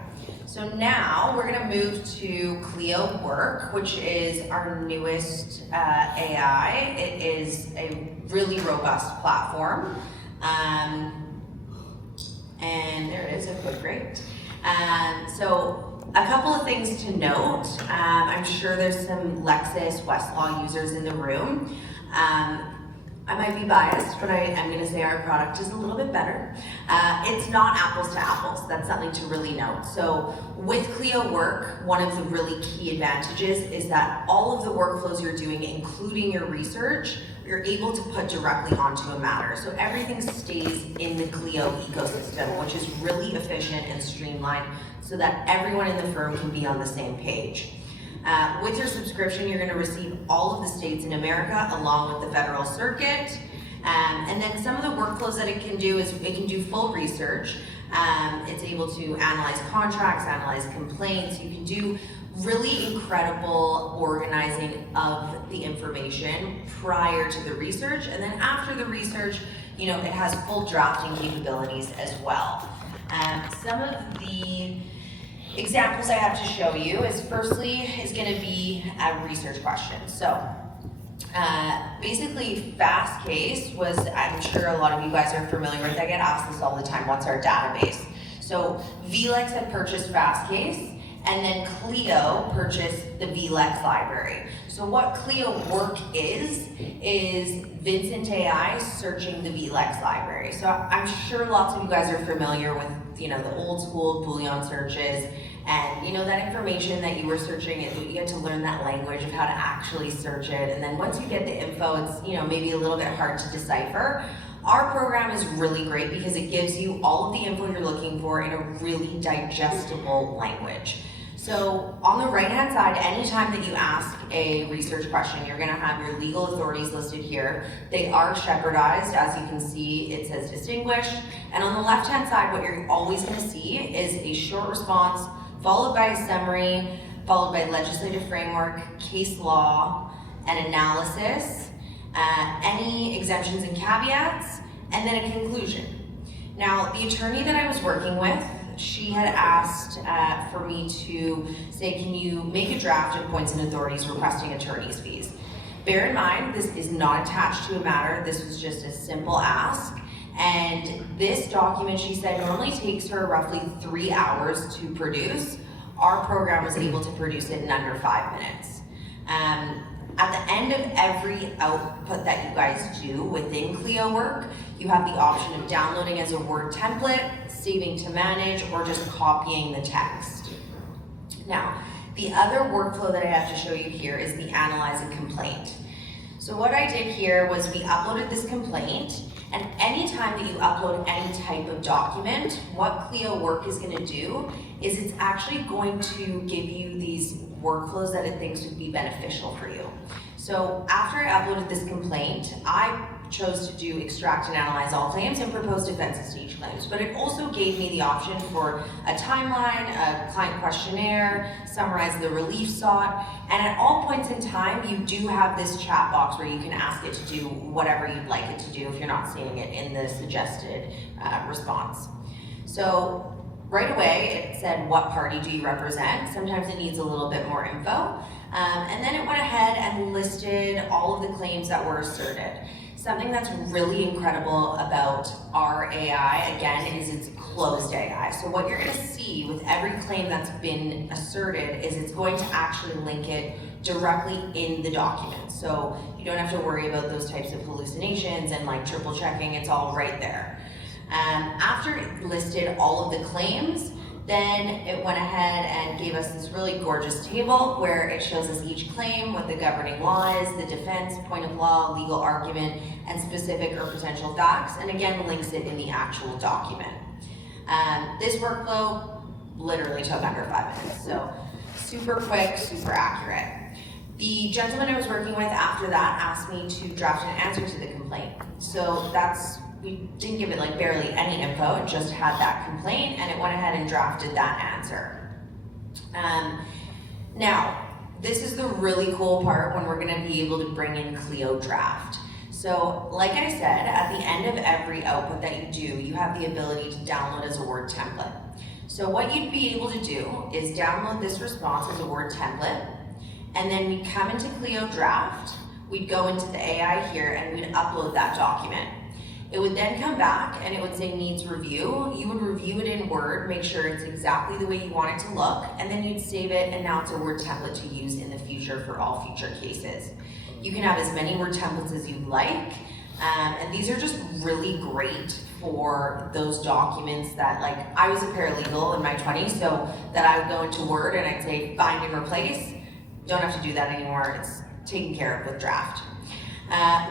So now we're gonna move to Clio Work, which is our newest AI. It is a really robust platform. And there it is, a quick rate. So a couple of things to note. I'm sure there's some Lexis Westlaw users in the room. I might be biased, but I am going to say our product is a little bit better. It's not apples to apples. That's something to really note. So with Clio Work, one of the really key advantages is that all of the workflows you're doing, including your research, you're able to put directly onto a matter. So everything stays in the Clio ecosystem, which is really efficient and streamlined so that everyone in the firm can be on the same page. With your subscription, you're going to receive all of the states in America along with the federal circuit. And then some of the workflows that it can do is it can do full research. It's able to analyze contracts, analyze complaints. You can do really incredible organizing of the information prior to the research. And then after the research, it has full drafting capabilities as well. Some of the examples I have to show you is firstly is going to be a research question. So basically fast case was, I'm sure a lot of you guys are familiar with, I get asked this all the time, what's our database? So VLEX had purchased fast case, and then Clio purchased the VLEX library. So what Clio Work is Vincent AI searching the VLEX library. So I'm sure lots of you guys are familiar with the old school Boolean searches, and that information that you were searching, you get to learn that language of how to actually search it, and then once you get the info, it's maybe a little bit hard to decipher. Our program is really great because it gives you all of the info you're looking for in a really digestible language. So on the right-hand side, anytime that you ask a research question, you're gonna have your legal authorities listed here. They are shepherdized, as you can see, it says distinguished. And on the left-hand side, what you're always gonna see is a short response, followed by a summary, followed by legislative framework, case law, and analysis, any exemptions and caveats, and then a conclusion. Now, the attorney that I was working with, she had asked for me to say, can you make a draft of points and authorities requesting attorney's fees? Bear in mind, this is not attached to a matter. This was just a simple ask. And this document, she said, normally takes her roughly 3 hours to produce. Our program was able to produce it in under 5 minutes. At the end of every output that you guys do within Clio Work, you have the option of downloading as a Word template, saving to manage, or just copying the text. Now, the other workflow that I have to show you here is the Analyze a Complaint. So what I did here was we uploaded this complaint, and anytime that you upload any type of document, what Clio Work is going to do is it's actually going to give you these workflows that it thinks would be beneficial for you. So after I uploaded this complaint, I chose to do extract and analyze all claims and propose defenses to each claims, but it also gave me the option for a timeline, a client questionnaire, summarize the relief sought, and at all points in time, you do have this chat box where you can ask it to do whatever you'd like it to do if you're not seeing it in the suggested response. So right away, it said, what party do you represent? Sometimes it needs a little bit more info. And then it went ahead and listed all of the claims that were asserted. Something that's really incredible about our AI, again, is it's closed AI. So what you're gonna see with every claim that's been asserted is it's going to actually link it directly in the document. So you don't have to worry about those types of hallucinations and like triple checking, it's all right there. After it listed all of the claims, then it went ahead and gave us this really gorgeous table where it shows us each claim, what the governing law is, the defense, point of law, legal argument, and specific or potential facts, and again, links it in the actual document. This workflow literally took under 5 minutes, so super quick, super accurate. The gentleman I was working with after that asked me to draft an answer to the complaint. So we didn't give it like barely any info, it just had that complaint and it went ahead and drafted that answer. Now, this is the really cool part when we're gonna be able to bring in Clio Draft. So like I said, at the end of every output that you do, you have the ability to download as a Word template. So what you'd be able to do is download this response as a Word template, and then we'd come into Clio Draft, we'd go into the AI here and we'd upload that document. It would then come back and it would say needs review. You would review it in Word, make sure it's exactly the way you want it to look, and then you'd save it, and now it's a Word template to use in the future for all future cases. You can have as many Word templates as you'd like, and these are just really great for those documents that, like, I was a paralegal in my 20s, so that I would go into Word and I'd say find and replace. Don't have to do that anymore, it's taken care of with Draft.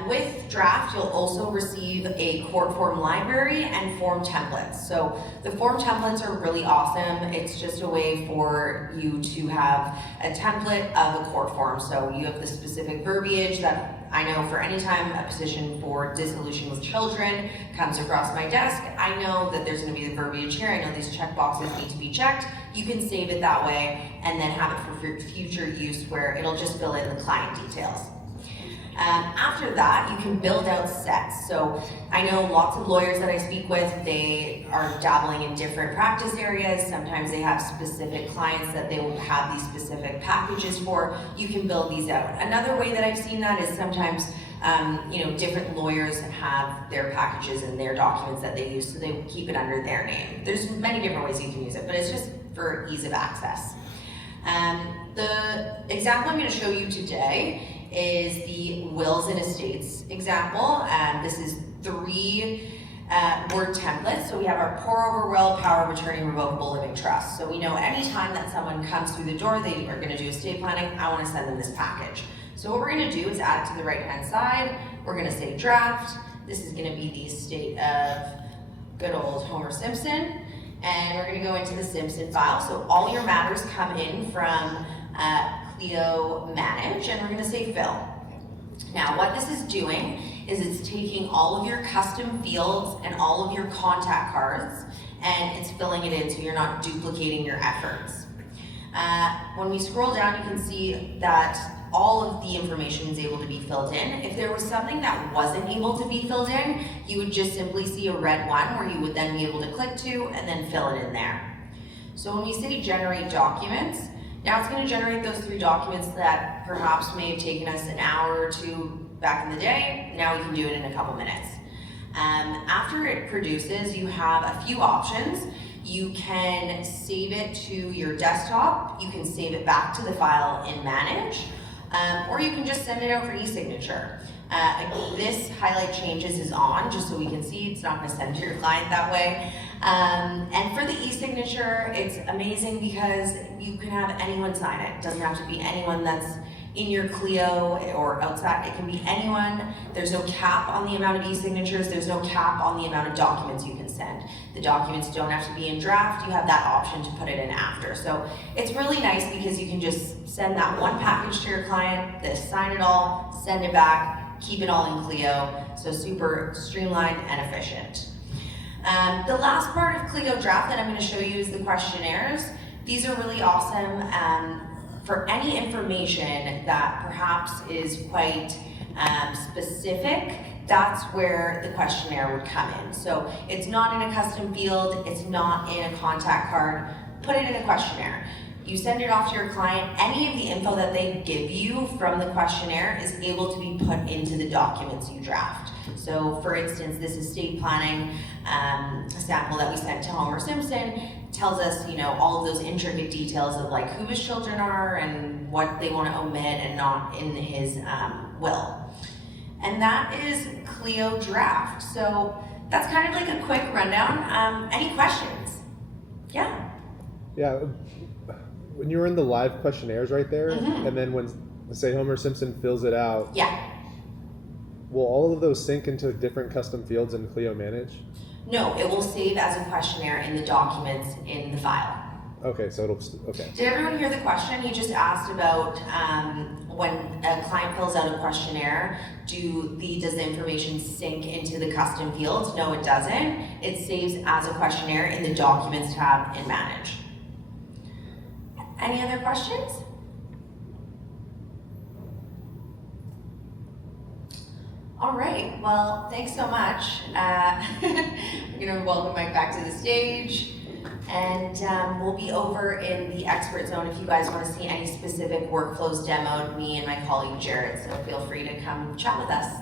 With Draft, you'll also receive a court form library and form templates. So the form templates are really awesome. It's just a way for you to have a template of a court form. So you have the specific verbiage that I know for any time a petition for dissolution with children comes across my desk, I know that there's gonna be the verbiage here. I know these check boxes need to be checked. You can save it that way and then have it for future use where it'll just fill in the client details. After that, you can build out sets. So I know lots of lawyers that I speak with, they are dabbling in different practice areas. Sometimes they have specific clients that they will have these specific packages for. You can build these out. Another way that I've seen that is sometimes different lawyers have their packages and their documents that they use, so they keep it under their name. There's many different ways you can use it, but it's just for ease of access. The example I'm going to show you today is the wills and estates example. This is 3 Word templates. So we have our pour over will, power of attorney, revocable living trust. So we know anytime that someone comes through the door, they are going to do estate planning, I want to send them this package. So what we're going to do is add it to the right hand side. We're going to say draft. This is going to be the estate of good old Homer Simpson. And we're going to go into the Simpson file. So all your matters come in from Clio Manage, and we're going to say fill. Now what this is doing is it's taking all of your custom fields and all of your contact cards and it's filling it in so you're not duplicating your efforts. When we scroll down, you can see that all of the information is able to be filled in. If there was something that wasn't able to be filled in, you would just simply see a red one where you would then be able to click to and then fill it in there. So when we say generate documents, now it's going to generate those 3 documents that perhaps may have taken us an hour or 2 back in the day. Now we can do it in a couple minutes. After it produces, you have a few options. You can save it to your desktop, you can save it back to the file in Manage, or you can just send it out for e-signature. This highlight changes is on, just so we can see it's not going to send to your client that way. And for the e-signature, it's amazing because you can have anyone sign it. It doesn't have to be anyone that's in your Clio or outside. It can be anyone. There's no cap on the amount of e-signatures. There's no cap on the amount of documents you can send. The documents don't have to be in draft. You have that option to put it in after. So it's really nice because you can just send that one package to your client, they sign it all, send it back, keep it all in Clio. So super streamlined and efficient. The last part of Clio Draft that I'm going to show you is the questionnaires. These are really awesome for any information that perhaps is quite specific. That's where the questionnaire would come in. So it's not in a custom field, it's not in a contact card, put it in a questionnaire. You send it off to your client. Any of the info that they give you from the questionnaire is able to be put into the documents you draft. So for instance, this estate planning sample that we sent to Homer Simpson tells us, you know, all of those intricate details of like who his children are and what they want to omit and not in his will. And that is Clio Draft. So that's kind of like a quick rundown. Any questions? Yeah. Yeah. When you were in the live questionnaires right there, and then when, say, Homer Simpson fills it out, Yeah. will all of those sync into different custom fields in Clio Manage? No, it will save as a questionnaire in the documents in the file. Okay, so it'll, okay. Did everyone hear the question? He just asked about when a client fills out a questionnaire, does the information sync into the custom fields? No, it doesn't. It saves as a questionnaire in the Documents tab in Manage. Any other questions? All right, well, thanks so much. I'm gonna welcome Mike back to the stage. And we'll be over in the expert zone if you guys want to see any specific workflows demoed, me and my colleague Jared, so feel free to come chat with us.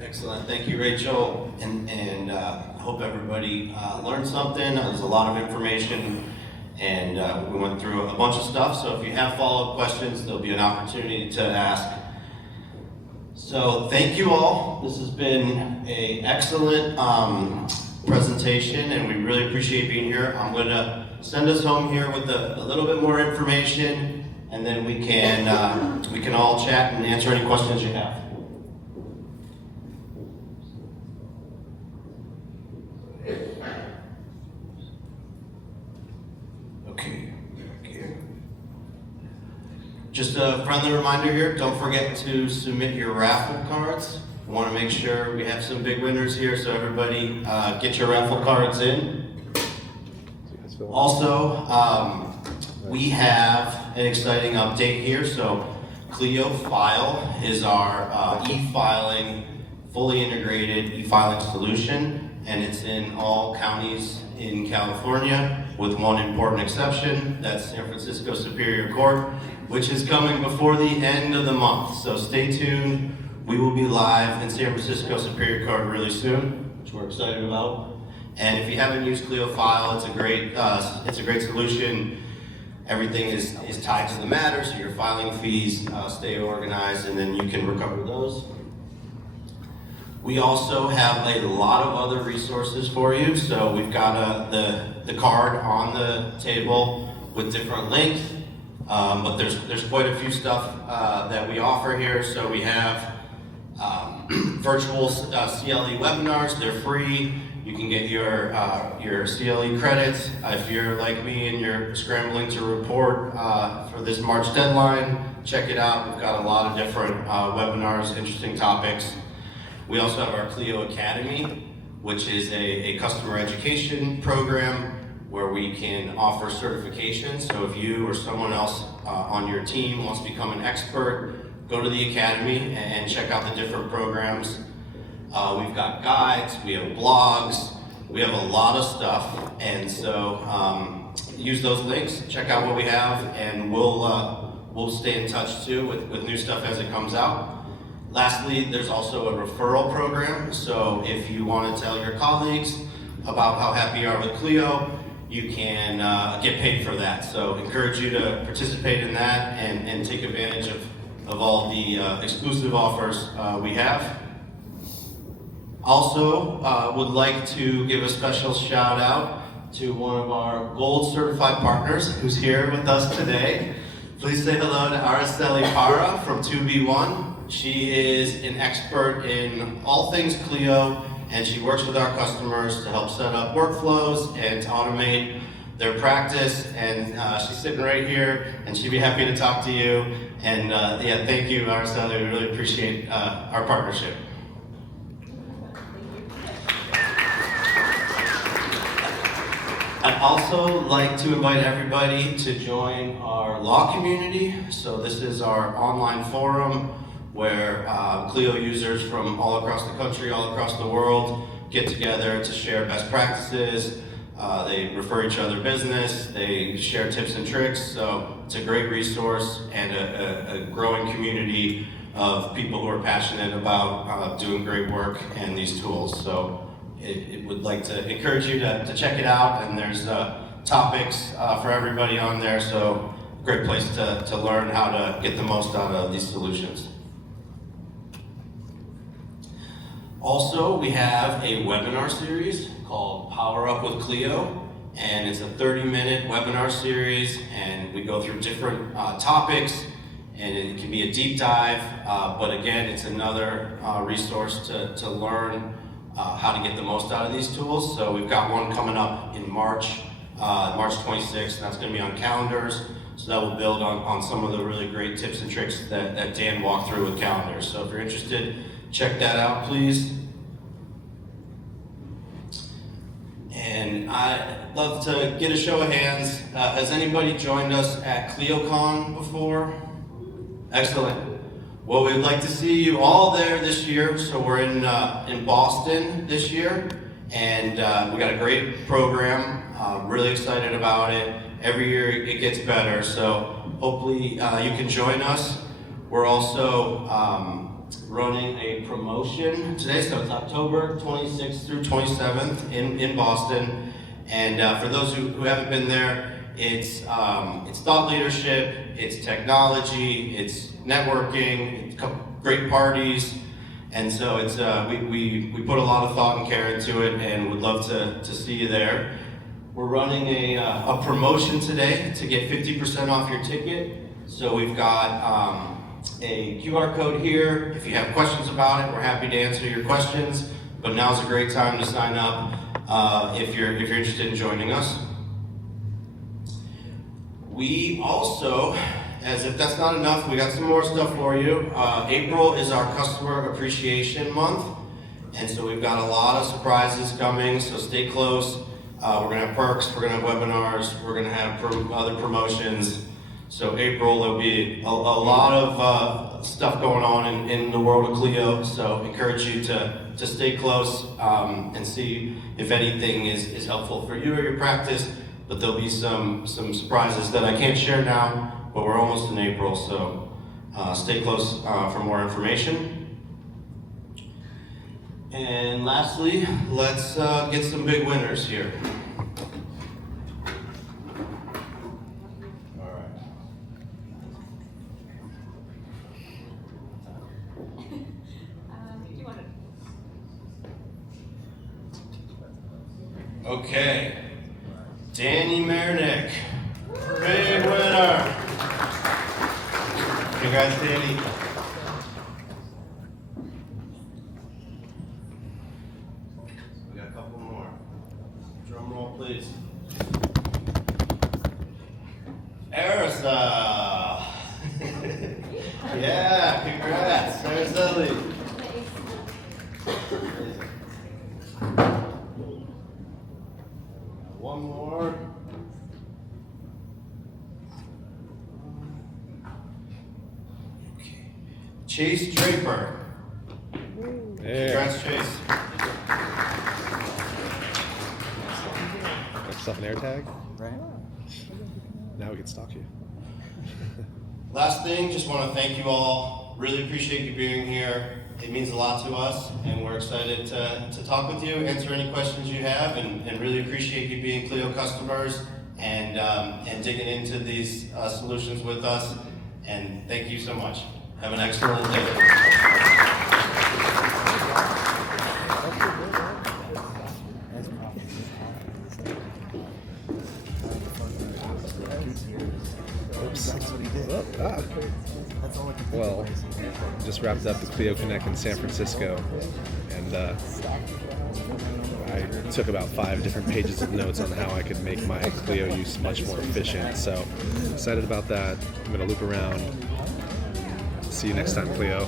Excellent, thank you, Rachel, and I hope everybody learned something. There's a lot of information, and we went through a bunch of stuff, so if you have follow-up questions, there'll be an opportunity to ask. So thank you all. This has been an excellent presentation, and we really appreciate being here. I'm going to send us home here with a little bit more information, and then we can all chat and answer any questions you have. Okay. Just a friendly reminder here, don't forget to submit your raffle cards. We want to make sure we have some big winners here, so everybody get your raffle cards in. Also, we have an exciting update here. So Clio File is our e-filing, fully integrated e-filing solution, and it's in all counties in California with one important exception, that's San Francisco Superior Court, which is coming before the end of the month. So stay tuned. We will be live in San Francisco Superior Court really soon, which we're excited about. And if you haven't used Clio File, it's a great solution. Everything is tied to the matter, so your filing fees stay organized, and then you can recover those. We also have a lot of other resources for you. So we've got the card on the table with different links. But there's quite a few stuff that we offer here. So we have virtual CLE webinars. They're free. You can get your CLE credits. If you're like me and you're scrambling to report for this March deadline, check it out. We've got a lot of different webinars, interesting topics. We also have our Clio Academy, which is a customer education program where we can offer certifications. So if you or someone else on your team wants to become an expert, go to the Academy and check out the different programs. We've got guides, we have blogs, we have a lot of stuff. And so use those links, check out what we have, and we'll stay in touch too with new stuff as it comes out. Lastly, there's also a referral program. So if you want to tell your colleagues about how happy you are with Clio, you can get paid for that. So encourage you to participate in that and take advantage of all the exclusive offers we have. Also, would like to give a special shout out to one of our gold certified partners who's here with us today. Please say hello to Araceli Parra from 2B1. She is an expert in all things Clio, and she works with our customers to help set up workflows and to automate their practice. And she's sitting right here, and she'd be happy to talk to you. And yeah, thank you, Araceli. We really appreciate our partnership. I'd also like to invite everybody to join our law community. So this is our online forum where Clio users from all across the country, all across the world get together to share best practices. They refer each other business, they share tips and tricks, so it's a great resource and a growing community of people who are passionate about doing great work and these tools. So it would like to encourage you to check it out, and there's topics for everybody on there, so great place to learn how to get the most out of these solutions. Also, we have a webinar series called Power Up with Clio, and it's a 30-minute webinar series, and we go through different topics, and it can be a deep dive, but again, it's another resource to learn how to get the most out of these tools. So we've got one coming up in March 26th, and that's going to be on calendars. So that will build on some of the really great tips and tricks that Dan walked through with calendars. So if you're interested, check that out, please. And I'd love to get a show of hands. Has anybody joined us at ClioCon before? Excellent. Well, we'd like to see you all there this year. So we're in Boston this year, and we got a great program. Really excited about it. Every year it gets better. So hopefully you can join us. We're also running a promotion today, so it's October 26th through 27th in Boston. And for those who haven't been there, it's thought leadership, it's technology, it's networking, it's great parties, and so it's we put a lot of thought and care into it, and would love to see you there. We're running a promotion today to get 50% off your ticket. So we've got a QR code here. If you have questions about it, we're happy to answer your questions, but now's a great time to sign up if you're interested in joining us. We also, as if that's not enough, we got some more stuff for you. April is our Customer Appreciation Month, and so we've got a lot of surprises coming, so stay close. We're gonna have perks, we're gonna have webinars, we're gonna have other promotions. So April, there'll be a lot of stuff going on in the world of Clio, so encourage you to stay close and see if anything is helpful for you or your practice, but there'll be some surprises that I can't share now, but we're almost in April, so stay close for more information. And lastly, let's get some big winners here. Okay, Danny Mernick, big winner. Congrats, Danny. We got a couple more. Drum roll, please. Arisa. Yeah, congrats, Araceli. One more. Okay. Chase Draper. Congrats, Chase. Got yourself an air tag? Right. Now we can stalk you. Last thing, just want to thank you all. Really appreciate you being here. It means a lot to us, and we're excited to talk with you, answer any questions you have, and really appreciate you being Clio customers and digging into these solutions with us. And thank you so much. Have an excellent day. Oops. Well, just wrapped up the Clio Connect in San Francisco, and I took about 5 different pages of notes on how I could make my Clio use much more efficient. So excited about that. I'm going to loop around. See you next time, Clio.